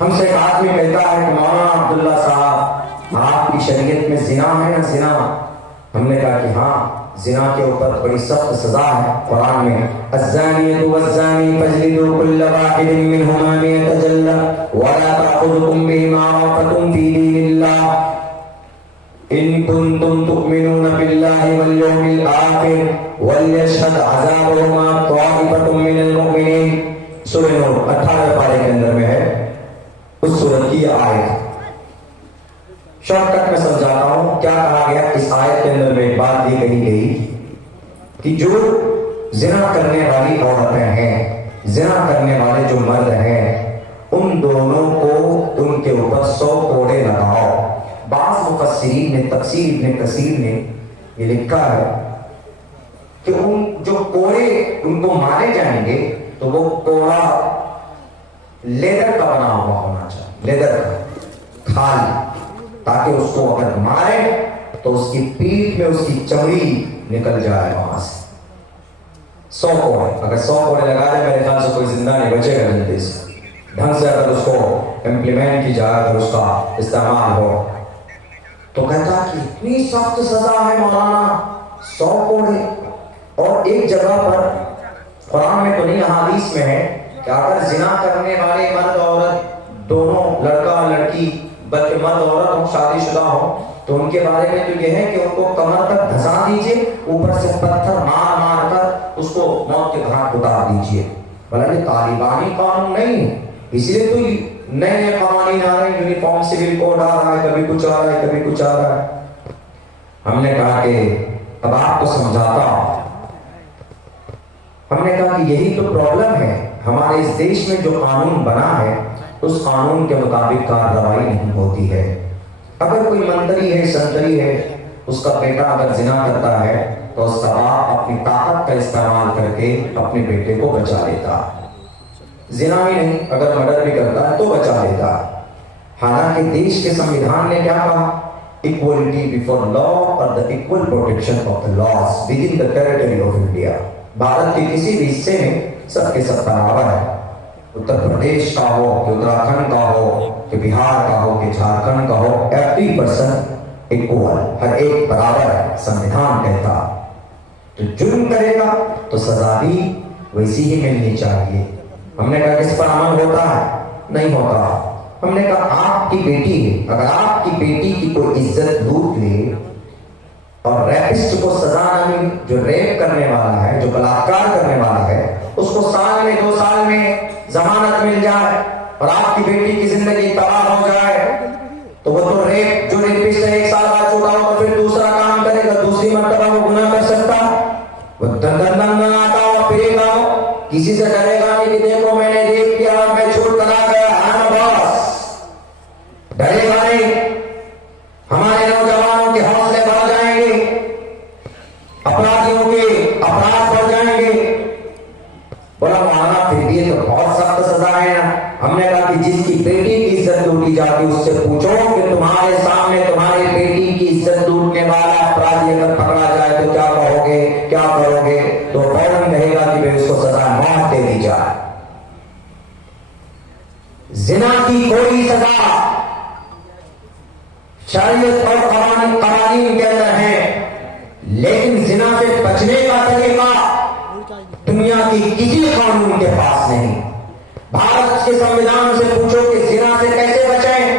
ہم سے ایک آدمی کہتا ہے کہ مولانا عبداللہ صاحب آپ کی شریعت میں زنا ہے نا زنا؟ ہم نے کہا کہ ہاں زنا کے اوپر بڑی سخت سزا ہے. قرآن میں الزانیۃ والزانی فاجلدوا کل واحد منہما مئۃ جلدہ ولا تأخذکم بہما رأفۃ فی دین اللہ ان کنتم تؤمنون باللہ والیوم الآخر ولیشہد عذابہما طائفۃ من المؤمنین. سورہ نور 18 پارے کے اندر میں ہے اس سورت کی یہ آیت. شارٹ کٹ میں سمجھاتا ہوں کیا کہا گیا اس آیت کے اندر میں. ایک بات یہ کہی گئی کہ جو زنا کرنے والی عورتیں ہیں, زنا کرنے والے جو مرد ہیں, ان دونوں کو ان کے اوپر 100 کوڑے لگاؤ. بعض مفسرین نے تفسیر ابن کثیر نے یہ لکھا ہے کہ ان جو کوڑے ان کو مارے جائیں گے تو وہ کوڑا لیدر کا بنا ہوا ہونا چاہیے, لیدر کا کھال, تاکہ اس کو اگر مارے تو اس کی پیٹھ میں اس کی چمڑی نکل جائے وہاں سے. 100 کوڑے, اگر 100 کوڑے لگا دے میرے خیال سے کوئی زندہ نہیں بچے گا جلدی سے. ڈھنگ سے اگر اس کو امپلیمنٹ کی جائے, اگر اس کا استعمال ہو تو کہتا کہ اتنی سخت سزا ہے مولانا 100 کوڑے. اور ایک جگہ پر قرآن میں تو نہیں احادیث میں ہے کہ اگر زنا کرنے والے مرد عورت دونوں, لڑکا لڑکی بلکہ مرد عورت ہوں, شادی شدہ ہوں, تو ان کے بارے میں تو یہ ہے کہ ان کو کمر تک دھسا دیجئے, اوپر سے پتھر مار مار کر اس کو موت کے گھاٹ اتار دیجئے. بھلا یہ طالبانی قانون نہیں ہے, اس لیے تو نئے نئے قوانین آ رہے ہیں, یونیفارم سول کوڈ آ رہا ہے, کبھی کچھ آ رہا ہے کبھی کچھ آ رہا ہے. ہم نے کہا کہ اب آپ کو سمجھاتا ہوں. ہم نے کہا کہ یہی تو پرابلم ہے ہمارے اس دیش میں, جو قانون بنا ہے اس قانون کے مطابق کارروائی نہیں ہوتی ہے. اگر کوئی منتری ہے, سنتری ہے, اس کا بیٹا اگر زنا کرتا ہے تو اس کا باپ اپنی طاقت کا استعمال کر کے اپنے بیٹے کو بچا لیتا. زنا ہی نہیں, اگر مرڈر بھی کرتا ہے تو بچا لیتا. حالانکہ دیش کے سمویدھان نے کیا کہا؟ equality before law اور the equal protection of the laws within the territory of India. Bharat کے کسی بھی حصے میں سب کے سب برابر ہے. اتر پردیش کا ہو کہ اتراکھنڈ کا ہو کہ بہار کا ہو کہ جھارکھنڈ کا ہو, ایوری پرسن ایکول, ہر ایک برابر ہے, سمویدھان کہتا. تو جرم کرے گا تو سزا بھی ویسی ہی ملنی چاہیے. ہم نے کہا کس پر عمل ہوتا ہے؟ نہیں ہوتا. ہم نے کہا آپ کی بیٹی ہے, اگر آپ کی بیٹی کی کوئی عزت لوٹ لے اور ریپسٹ کو سزا نہ ملی, جو ریپ کرنے والا ہے, جو بلاکار کرنے والا ہے, اس کو سال میں 2 سال میں ضمانت مل جائے اور آپ کی بیٹی کی زندگی تباہ ہو جائے, تو وہ تو ریپ, جو ریپسٹ ہے 1 سال بعد چھوٹا ہو تو پھر دوسرا کام کرے گا, دوسری مرتبہ وہ گناہ کر سکتا, وہ دن آتا ہو پھرے گا, کسی سے ڈرے گا نہیں کہ دیکھو میں نے ریپ کیا میں چھوٹ کر آ گیا, ڈرے گا نہیں. ہمارے نوجوانوں کے حوصلے بڑھ جائیں گے, اپرادھیوں کے اپرادھ بڑھ جائیں گے. بولا مولانا پھر بھی یہ تو بہت سخت سزا ہے نا. ہم نے کہا کہ جس کی بیٹی کی عزت لوٹی جاتی اس سے پوچھو کہ تمہارے سامنے تمہاری بیٹی کی عزت لوٹنے والا اپرادھی اگر پکڑا جائے تو کیا کہو گے, کیا کرو گے؟ تو فوراً کہے گا کہ اس کو سزا موت دے دی جائے. زنا کی کوئی سزا شریعت اور قوانین کے اندر ہے, لیکن زنا سے بچنے کا طریقہ دنیا کی کسی قانون کے پاس نہیں. بھارت کے سمویدھان سے پوچھو کہ زنا سے کیسے بچیں,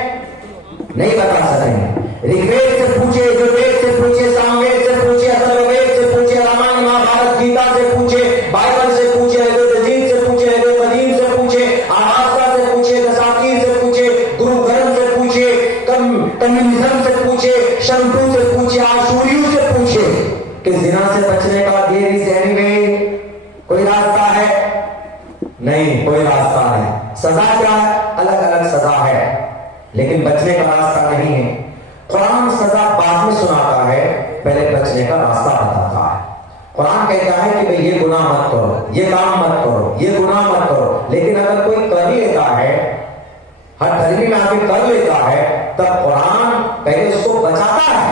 نہیں بتا سکیں. رگ وید سے پوچھے, یجوروید سے پوچھے, ساموید سے پوچھے, اتھروید سے پوچھے, رامائن مہابھارت گیتا سے پوچھے, بائبل سے پوچھے, جین سے پوچھے, قدیم سے پوچھے, آراستھا سے پوچھے, دساتیر سے پوچھے, گرو گرنتھ سے پوچھے, کمیونزم سے پوچھے, شنتو سے پوچھے, آشوریو سے پوچھے کہ زنا سے بچنے کا دیر از اینی وے, کوئی راستہ ہے؟ نہیں, کوئی راستہ نہیں. سزا کیا ہے؟ الگ الگ سزا ہے, لیکن بچنے کا راستہ نہیں ہے. قرآن سزا بعد میں سناتا ہے, پہلے بچنے کا راستہ بتاتا ہے. قرآن کہتا ہے کہ بھئی یہ گناہ مت کرو, یہ کام مت کرو, یہ گناہ مت کرو, لیکن اگر کوئی کر ہی لیتا ہے, ہر دھرمی میں آ کے کر لیتا ہے, تب قرآن پہلے اس کو بچاتا ہے.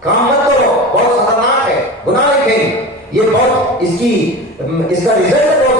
کام مت کرو, بہت خطرناک ہے, گناہ لکھیں, یہ بہت اس کا رزلٹ بہت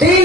3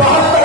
72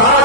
7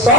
100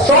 100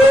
2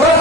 10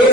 1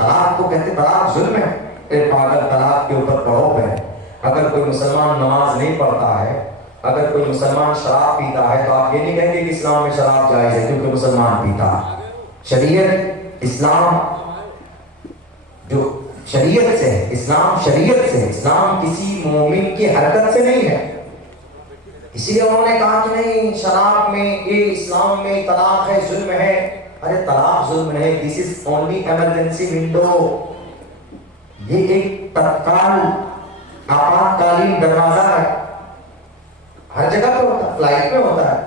طلاق کو کہتے طلاق ظلم ہے. اے پاگل, طلاق کے اوپر پڑو ہے. اگر کوئی مسلمان نماز نہیں پڑھتا ہے, اگر کوئی مسلمان شراب پیتا ہے, تو آپ یہ نہیں کہیں گے کہ اسلام میں شراب جائز ہے کیونکہ مسلمان پیتا. شریعت اسلام جو شریعت سے ہے, اسلام شریعت سے, اسلام کسی مومن کی حرکت سے نہیں ہے. اسی لیے انہوں نے کہا کہ نہیں شراب میں, یہ اسلام میں طلاق ہے, ظلم ہے. ارے طلاق ظلم نہیں, دس از اونلی ایمرجنسی ونڈو. یہ ایک تتکال آپاتکالین دروازہ ہے. ہر جگہ پہ ہوتا ہے, فلائٹ میں ہوتا ہے.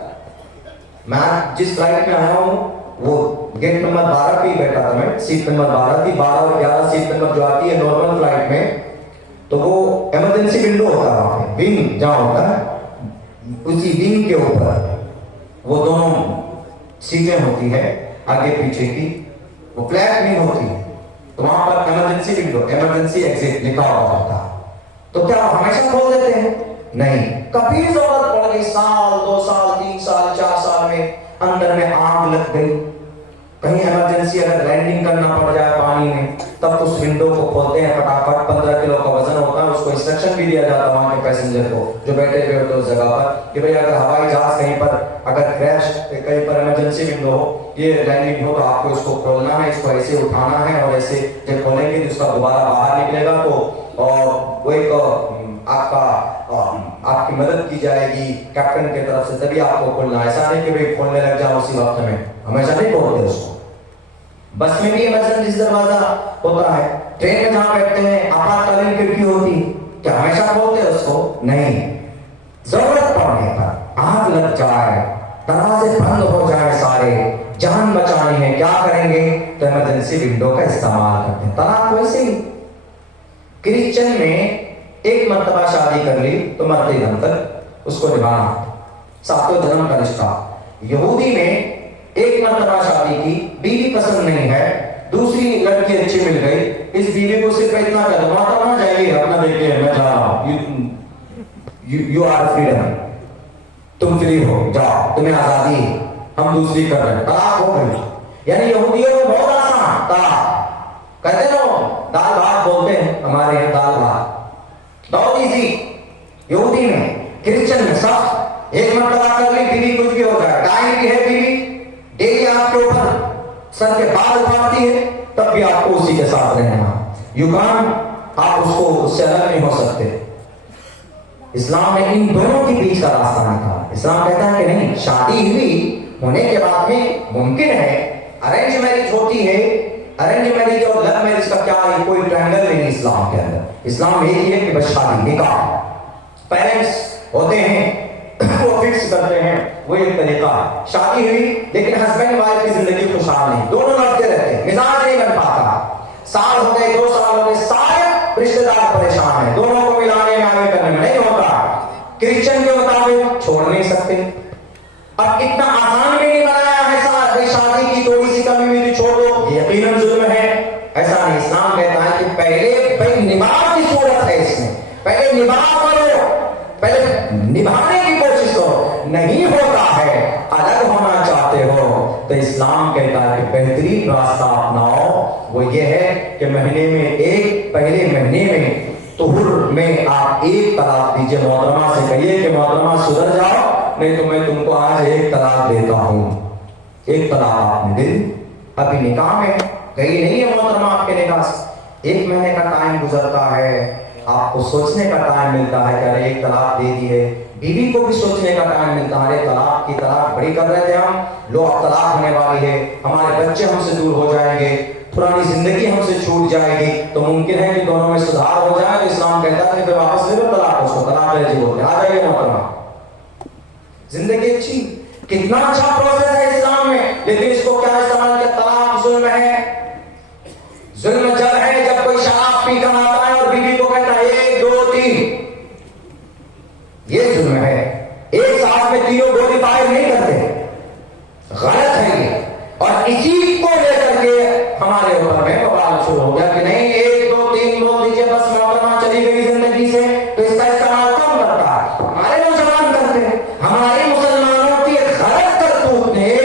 میں جس فلائٹ میں آیا ہوں وہ گیٹ نمبر 12 پہ ہی بیٹھا تھا, میں سیٹ نمبر 12 تھی. 12 اور 11 سیٹ نمبر جو آتی ہے نارمل فلائٹ میں, تو وہ ایمرجنسی ونڈو ہوتا ہے وہاں پہ, ونگ جہاں ہوتا ہے, اسی ونگ کے اوپر وہ دونوں سیٹیں ہوتی ہے آگے پیچھے کی, وہ فلیٹ نہیں ہوتی ہے. تو وہاں پر ایمرجنسی ونڈو, ایمرجنسی ایگزٹ لکھا ہوا ہوتا. تو کیا ہمیشہ کھول دیتے ہیں؟ نہیں. کبھی ضرورت پڑ گئی, سال 2 سال 3 سال 4 سال میں اندر میں آگ لگ گئی, کہیں ایمرجنسی اگر لینڈنگ کرنا پڑ جائے پانی میں, تب اس ونڈو کو کھولتے ہیں فٹافٹ. 15 کلو کا وزن ہوتا ہے, اس کو انسٹرکشن بھی دیا جاتا ہے وہاں کے پیسنجر کو جو بیٹھے ہوئے ہوتے اس جگہ پر کہ بھئی اگر ہوائی جہاز کہیں پر اگر کریش, کہیں پر ایمرجنسی ونڈو ہو, یہ لینڈنگ ہو, تو آپ کو اس کو کھولنا ہے, اس کو ایسے اٹھانا ہے, اور ایسے جب کھولیں گے تو اس کا دوبارہ باہر نکلے گا. تو اور وہ ایک آپ کی مدد کی جائے گی کیپٹن کی طرف سے, تبھی آپ کو کھولنا. ایسا نہیں کہ بھئی کھولنے لگ جاؤ اسی وقت میں, ہمیشہ نہیں کھولتے اس کو. بس میں بھی ایمرجنسی دروازہ ہوتا ہے. ٹرین میں جہاں بیٹھتے ہیں آپاتکالین کھڑکی ہوتی, کیا ہمیشہ کھولتے ہیں اس کو؟ نہیں. ضرورت پڑنے پر آگ لگ جائے, دروازے بند ہو جائے سارے, جان بچانی ہے, کیا کریں گے؟ تو ایمرجنسی ونڈو کا استعمال کرتے ہیں. طلاق ویسے ہی کرسچن میں ایک مرتبہ شادی کر لی تو مرتے دم تک اس کو نبھانا, 7 جنم کا رشتہ. یہودی میں ایک مرتبہ شادی کی, بیوی پسند نہیں ہے, دوسری لڑکی اچھی مل گئی, اس بیوی کو صرف اتنا کہہ دو, ماتا نہ جائیے اپنا دیکھیے میں جا رہا ہوں, یو آر فریڈم, تم فری ہو, جاؤ, تمہیں آزادی ہے, ہم دوسری کر رہے ہیں. طلاق ہو گئی. یعنی یہودیوں میں بہت آسان طلاق, کہتے نا دال بھات بولتے ہیں ہمارے یہاں, دال بھات بہت ایزی. یہودی میں, کرسچن میں سخت. ایک مرتبہ کر لی بیوی کچھ بھی ہو جائے, ٹائم بھی ہے بیوی, ڈیلی آپ کے اوپر سر کے بال اٹھاتی ہے, تب بھی آپ کو اسی کے ساتھ رہنا. یو کان, آپ اس کو اس سے الگ نہیں ہو سکتے. اسلام نے ان دونوں کے بیچ کا راستہ نکالا. اسلام کہتا ہے کہ نہیں, شادی ہوئی ہونے کے بعد بھی ممکن ہے ارینج میرج ہوتی ہے. ارینج میرج اور لو میرج کا کیا ہے, کوئی ٹرائنگل نہیں اسلام کے اندر. اسلام یہی ہے کہ بس شادی, نکاح, پیرنٹس ہوتے ہیں وہ فکس کرتے ہیں, وہ ایک طریقہ ہے. شادی ہوئی لیکن ہسبینڈ وائف کی زندگی خوشحال نہیں, دونوں لڑتے رہتے ہیں, مزاج نہیں بن پاتا. سال ہو گئے, 2 سال ہو گئے, سارے رشتے دار پریشان ہیں, دونوں کو ملانے میں آگے کرنے میں نہیں ہوتا. کرسچن کے مطابق چھوڑ نہیں سکتے. اب اتنا آسان بھی نہیں بنایا ہے شادی کی تھوڑی سی کمی ہوئی تو چھوڑ دو, یقیناً ظلم ہے. ایسا نہیں. اسلام کہتا ہے کہ پہلے بھائی نبھاؤ کی صورت ہے اس میں, پہلے نبھاؤ کرو, پہلے نبھانے کی کوشش کرو. نہیں ہوتا ہے, الگ ہونا چاہتے ہو, تو اسلام کہتا ہے کہ بہترین راستہ اپناؤ. وہ یہ ہے کہ مہینے میں ایک, پہلے مہینے میں طہر میں آپ 1 طلاق دیجئے. محترمہ سے کہیے کہ محترمہ سدھر جاؤ, نہیں تو میں تم کو آج 1 طلاق دیتا ہوں. 1 طلاق آپ نے دے دی. ابھی نکاح میں کہیں نہیں ہے محترمہ آپ کے نکاح سے, 1 مہینے کا ٹائم گزرتا ہے, آپ کو سوچنے کا ٹائم ملتا ہے کہ ارے 1 طلاق دے دی ہے. بیوی کو بھی سوچنے کا ٹائم ملتا ہے, طلاق کی طلاق بڑی کر رہے تھے ہم, لو اب طلاق ہونے والی ہے, ہمارے بچے ہم سے دور ہو جائیں گے, پرانی زندگی ہم سے چھوٹ جائے گی, تو ممکن ہے کہ دونوں میں سدھار ہو جائے. تو اسلام کہتا ہے کہ پھر واپس لے لو طلاق, اس کو طلاق رجعی بولتے ہیں, آ جائیے محترمہ, زندگی اچھی. کتنا اچھا پروسیس ہے اسلام میں, لیکن اس کو کیا استعمال کیا؟ طلاق ظلم ہے. ظلم جب ہے جب کوئی شراب پی کر آتا ہے اور بیوی کو کہتا ہے 1 2 3, یہ ظلم ہے. ایک ساتھ میں تینوں گولی فائر نہیں کرتے, غلط ہے یہ. اور اسی کو لے کر کے ہمارے اوپر میں بوال شروع ہو گیا کہ نہیں 1 2 3 بول دیجیے, بس محترمہ چلی گئی زندگی سے, تو اس کا استعمال کم کرتا ہے, ہمارے نوجوان کرتے ہیں. ہمارے مسلمانوں کی غلط کرتوت نے,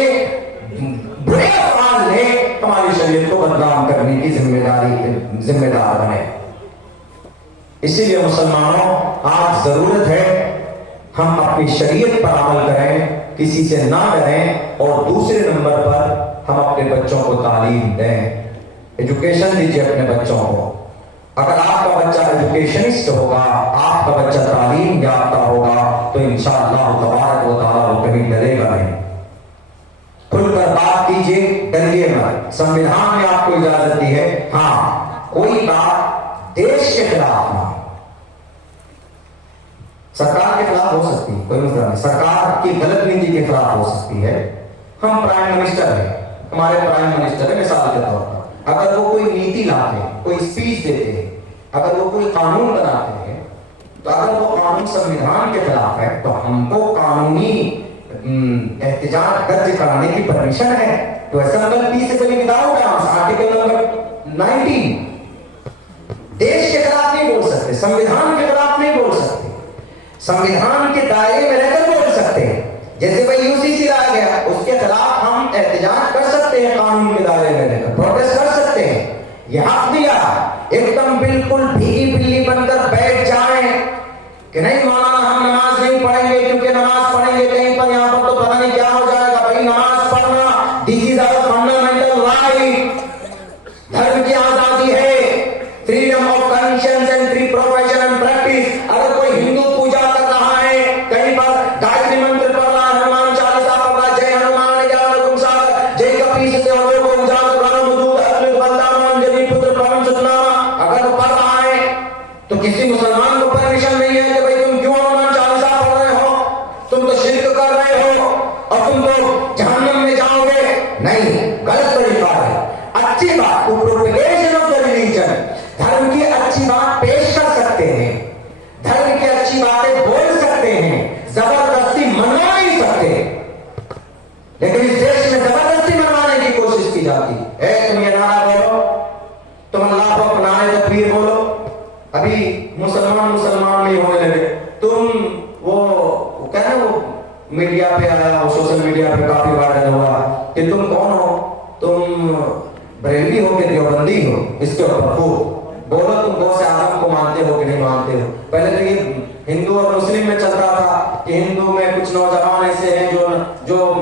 برے افعال نے ہماری شریعت کو بدنام کرنے کی ذمہ داری ذمہ دار بنے. اسی لیے مسلمانوں آج ضرورت ہے ہم اپنی شریعت پر عمل کریں, کسی سے نہ ڈریں, اور دوسرے نمبر پر ہم اپنے بچوں کو تعلیم دیں, ایجوکیشن دیجیے اپنے بچوں کو. اگر آپ کا بچہ ایجوکیشنسٹ ہوگا, آپ کا بچہ تعلیم یافتہ ہوگا, تو انشاءاللہ تبارک و تعالیٰ وہ کبھی ڈرے گا نہیں. کھل کر بات کیجیے, ڈریے مت. سنویدھان نے آپ کو اجازت دی ہے, ہاں کوئی بات دیش کے خلاف نہ, سرکار کے خلاف ہو سکتی ہے, کوئی مسئلہ نہیں, سرکار کی غلط نیتی کے خلاف ہو سکتی ہے. ہم پرائم منسٹر ہیں, ہمارے پرائم منسٹر ہے مثال کے طور پر, اگر وہ کوئی نیتی لاتے ہیں, کوئی اسپیچ دیتے ہیں, اگر وہ کوئی قانون بناتے ہیں, تو اگر وہ قانون سنویدھان کے خلاف ہے تو ہم کو قانونی احتجاج درج کرانے کی پرمیشن ہے. تو اسمبل 30 سے پہلے وداؤٹ آرٹیکل نمبر 19 دیش کے خلاف نہیں بول سکتے, سنویدھان کے خلاف نہیں بول سکتے, سنویدھان کے دائرے میں رہ کر بول سکتے ہیں. جیسے بھائی UCC لایا گیا, اس کے خلاف ہم احتجاج کر سکتے ہیں, قانون کے دائرے میں رہ کر پروٹیسٹ کر سکتے ہیں, یہ حق دیا. ایک دم بالکل بھیگی بلی بن کر بیٹھ جائیں کہ نہیں مولانا ہم نماز نہیں پڑھیں گے, کیونکہ نماز پڑھیں گے کہیں پر یہاں پر تو پتہ نہیں کیا ہو جائے گا. بھائی نماز پڑھنا دس از آور فنڈامنٹل رائٹ, دھرم کی آزادی ہے, freedom of conscience and free profession and practice. اگر کوئی ہندو پوجا کر رہا ہے, کہیں پر گایتری منتر پڑھ رہا ہے, ہنومان چالیسا پڑھ رہا ہے, جے ہنومان جان ساگر جے کپیس سے اور کو اجاز رام دودھ اصل بندامان جبی پتر پرم ستناما اگر پڑھ رہا ہے تو کسی مسلمان کو پرمیشن نہیں ہے کہ بھئی تم کیوں ہنومان چالیسا پڑھ رہے ہو, تم تو شرک کر رہے ہو اور تم تو جہنم میں جاؤ گے. نہیں, غلط طریقہ ہے. اچھی بات کو پروپیگیشن آف دا ریلیجن, دھرم کی اچھی بات پیش کر سکتے ہیں, دھرم کی اچھی باتیں بول سکتے ہیں, زبردستی منوا نہیں سکتے. لیکن اس دیش میں زبردستی منوانے کی کوشش کی جاتی ہے. تم یہ نعرہ بولو, تم اللہ کو اپنائے تکبیر بولو. ابھی مسلمان نہیں ہونے لگے, تم وہ کہنا وہ میڈیا پہ آیا, وہ سوشل میڈیا پہ کافی وائرل ہوا کہ تم کون ہو, تم بریلوی ہو کہ دیوبندی ہو, اس کے اوپر خوب بولو تم غوث اعظم کو مانتے ہو کہ نہیں مانتے ہو. پہلے تو یہ ہندو اور مسلم میں چلتا تھا کہ ہندو میں کچھ نوجوان ایسے ہیں جو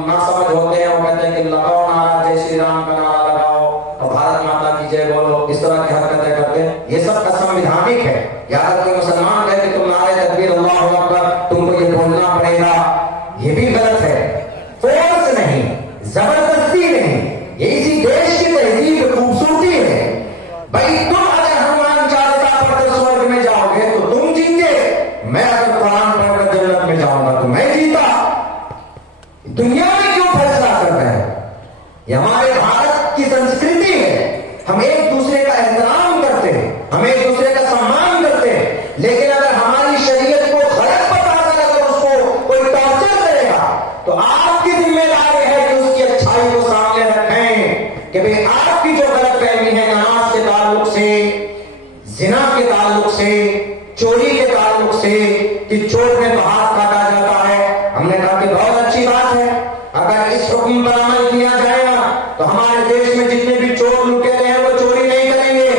نہ سمجھ ہوتے ہیں, وہ کہتے ہیں کہ لگاؤ نعرہ جے شری رام کا نعرہ لگاؤ اور بھارت ماتا کی جے بولو, اس طرح کی حرکتیں کرتے ہیں. یہ سب اسمویدھانک ہے. یا اگر کوئی مسلمان کہے کہ تم نعرہ تکبیر اللہ اکبر تم کو یہ بولنا پڑے گا, یہ بھی غلط ہے. فورس نہیں, زبردستی نہیں, یہ اسی دیش کی تہذیب کی خوبصورتی ہے. بھائی تم اگر ہنومان چالیسا پڑھ کر سورگ میں جاؤ گے تو تم جیتے, میں اگر قرآن پڑھ کر جنت میں جاؤں گا تو میں جیتا. دنیا میں کیوں فیصلہ کر رہے ہیں؟ یہ ہمارے بھارت کی سنسکرتی ہے. ہم ایک دوسرے کا احترام کرتے ہیں, ہم ایک دوسرے کا سمان کرتے ہیں. لیکن اگر ہماری شریعت کو غلط بتا کر اگر اس کو کوئی ٹارچر کرے گا تو آپ کی ذمہ داری ہے کہ اس کی اچھائی کو سامنے رکھیں کہ بھئی آپ کی جو غلط فہمی ہے نماز کے تعلق سے, زنا کے تعلق سے, چوری کے تعلق سے کہ چور میں تو ہاتھ کاٹا جاتا ہے, ہم نے کہا کہ بہت اچھی بات ہے. اگر اس حکم پر عمل کیا جائے گا تو ہمارے دیش میں جتنے بھی چور لٹے ہیں وہ چوری نہیں کریں گے.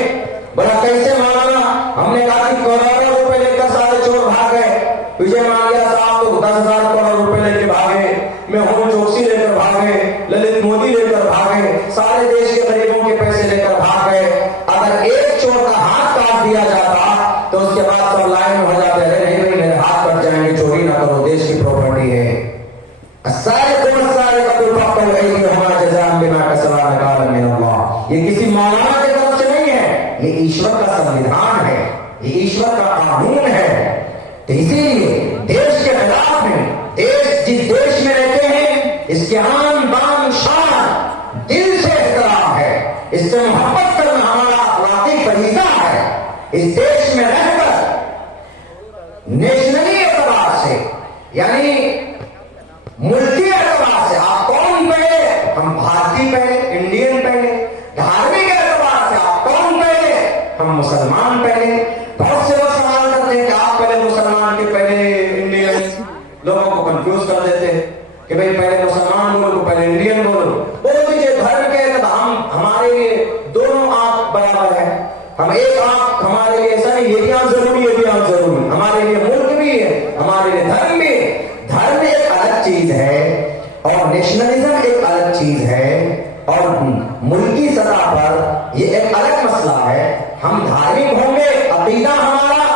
بڑا کیسے مولانا؟ ہم نے کہا کہ کروڑوں روپے لے کر سارے چور بھاگ گئے. وجے مالیا صاحب تو 10,000 کروڑ روپے لے کے بھاگے, میہول چوکسی لے کر بھاگے, للت مودی لے کر بھاگے, سارے دیش کے غریبوں کے پیسے لے کر بھاگ گئے. اگر ایک چور کا ہاتھ کاٹ دیا جاتا تو اس کے بعد سب لائن میں ہو جاتے ہیں, نہیں بھائی میرے ہاتھ کٹ جائیں گے, چوری نہ کرو, دیش کی پراپرٹی ہے. یہ کسی مولانا کی طرف سے نہیں ہے, یہ ایشور کا سنویدھان ہے, یہ ایشور کا قانون ہے. تو اسی لیے دیش کے خلاف میں, دیش جس دیش میں رہتے ہیں اس کے آن بان شان دل سے احترام ہے, اس سے محبت کرنا ہمارا اخلاقی فریضہ ہے. اس دیش میں رہ کر نیشنلی اعتبار سے یعنی ملکی اعتبار سے آپ کون پہلے, ہم بھارتی پہلے, انڈین پہلے. دھارمک اعتبار سے آپ کون پہلے, ہم مسلمان پہلے. بہت سے وہ سوال کرتے ہیں کہ آپ پہلے مسلمان کے پہلے انڈین, لوگوں کو کنفیوز کر دیتے ہیں کہ بھئی پہلے مسلمان بولو پہلے انڈین بولو. بول دیجیے دھرم کے اعتبار ہمارے دونوں آپ برابر ہم ایک آنکھ ہمارے لیے ایسا نہیں یہ بھی آنکھ ضروری یہ بھی آنکھ ضروری، ہمارے لیے ملک بھی ہے، ہمارے لیے دھرم بھی ہے۔ دھرم ایک الگ چیز ہے اور نیشنلزم ایک الگ چیز ہے اور ملکی سطح پر یہ ایک الگ مسئلہ ہے۔ ہم دھارمک ہوں گے، عقیدہ ہمارا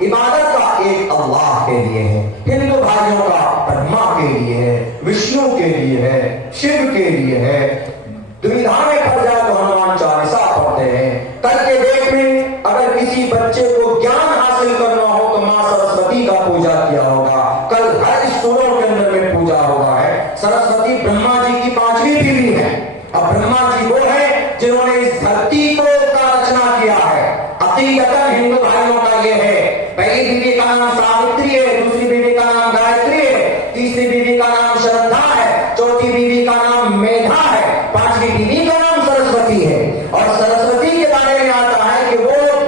عبادت کا ایک اللہ کے لیے ہے، ہندو بھائیوں کا برہما کے لیے ہے، وشنو کے لیے ہے، شیو کے لیے ہے۔ دویدھا میں پڑ جائے تو ہنومان چالیسا پڑھتے ہیں۔ کل کے ڈیٹ میں اگر کسی بچے کو گیان حاصل کرنا ہو تو ماں سرسوتی کا پوجا کیا ہوگا، کل ہر اسکولوں کے اندر میں پوجا ہوگا ہے۔ سرسوتی برہما جی کی 5ویں بیوی ہے۔ اب برہما جی وہ ہے جنہوں نے اس دھرتی کو کا رچنا کیا ہے۔ عقیدتاً ہندو بھائیوں کا یہ ہے، پہلی بیوی کا نام ساوتری ہے، دوسری بیوی کا نام گایتری ہے، تیسری بیوی کا نام شردھا ہے، چوتھی بیوی کا نام میدھا ہے، 5ویں بیوی کا نام سرسوتی ہے۔ اور سرسوتی کے بارے میں آتا ہے کہ وہ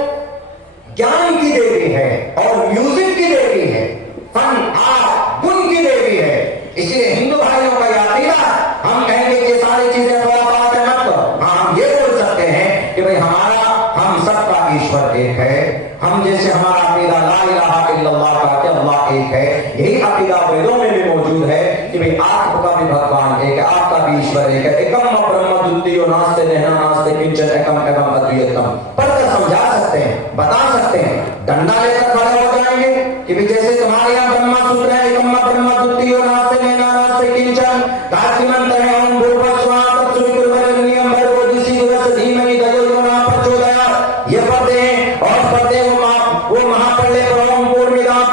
گیان کی دیوی ہے اور میوزک کی دیوی ہے، فن آرٹ گن کی دیوی ہے۔ اس لیے ہندو بھائیوں کا یہ عقیدہ، ہم کہیں گے کہ ساری چیزیں خرافات ہیں مت، ہاں ہم یہ بول سکتے ہیں کہ بھئی ہمارا ہم سب کا ایشور ایک ہے۔ ہم جیسے ہمارا عقیدہ لا الہ الا اللہ کا کہ اللہ ایک ہے، یہی عقیدہ ویدوں میں بھی موجود ہے کہ بھئی آپ کا بھی بھگوان ایک ہے، آپ کا بھی ایشور ایک ہے۔ ایکم برہم دتیو ناستے نہنا ناستے کنچن ایکم ایکم ادویتم، پڑھ کر سمجھا سکتے ہیں، بتا سکتے ہیں، ڈنڈا لے کر کھڑے ہو جائیں گے کہ بھئی جیسے تمہارے یہاں برہما سوتر ہے ایکم برہم دتیو ناستے نہنا ناستے کنچن، گایتری منتر ہے اوم بھوربھوسواہ تتسویترورینیم بھرگو دیوسو دھیمہی دھیو یو نہ پرچودیات، یہ پڑھتے ہیں اور پڑھتے ہیں وہ مہاپرلے پر اوم پورمدہ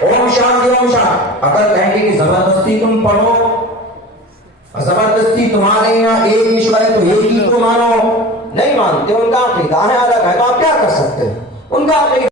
اوم شانتی اوم شانتی۔ اگر کہیں گے کہ زبردستی تم پڑھو، زبردستی تمہارے یہاں ایک ایشور ہے تو ایک ہی کو مانو، نہیں مانتے، ان کا عقیدہ ہے الگ ہے، تو آپ کیا کر سکتے ہیں؟ ان کا عقیدہ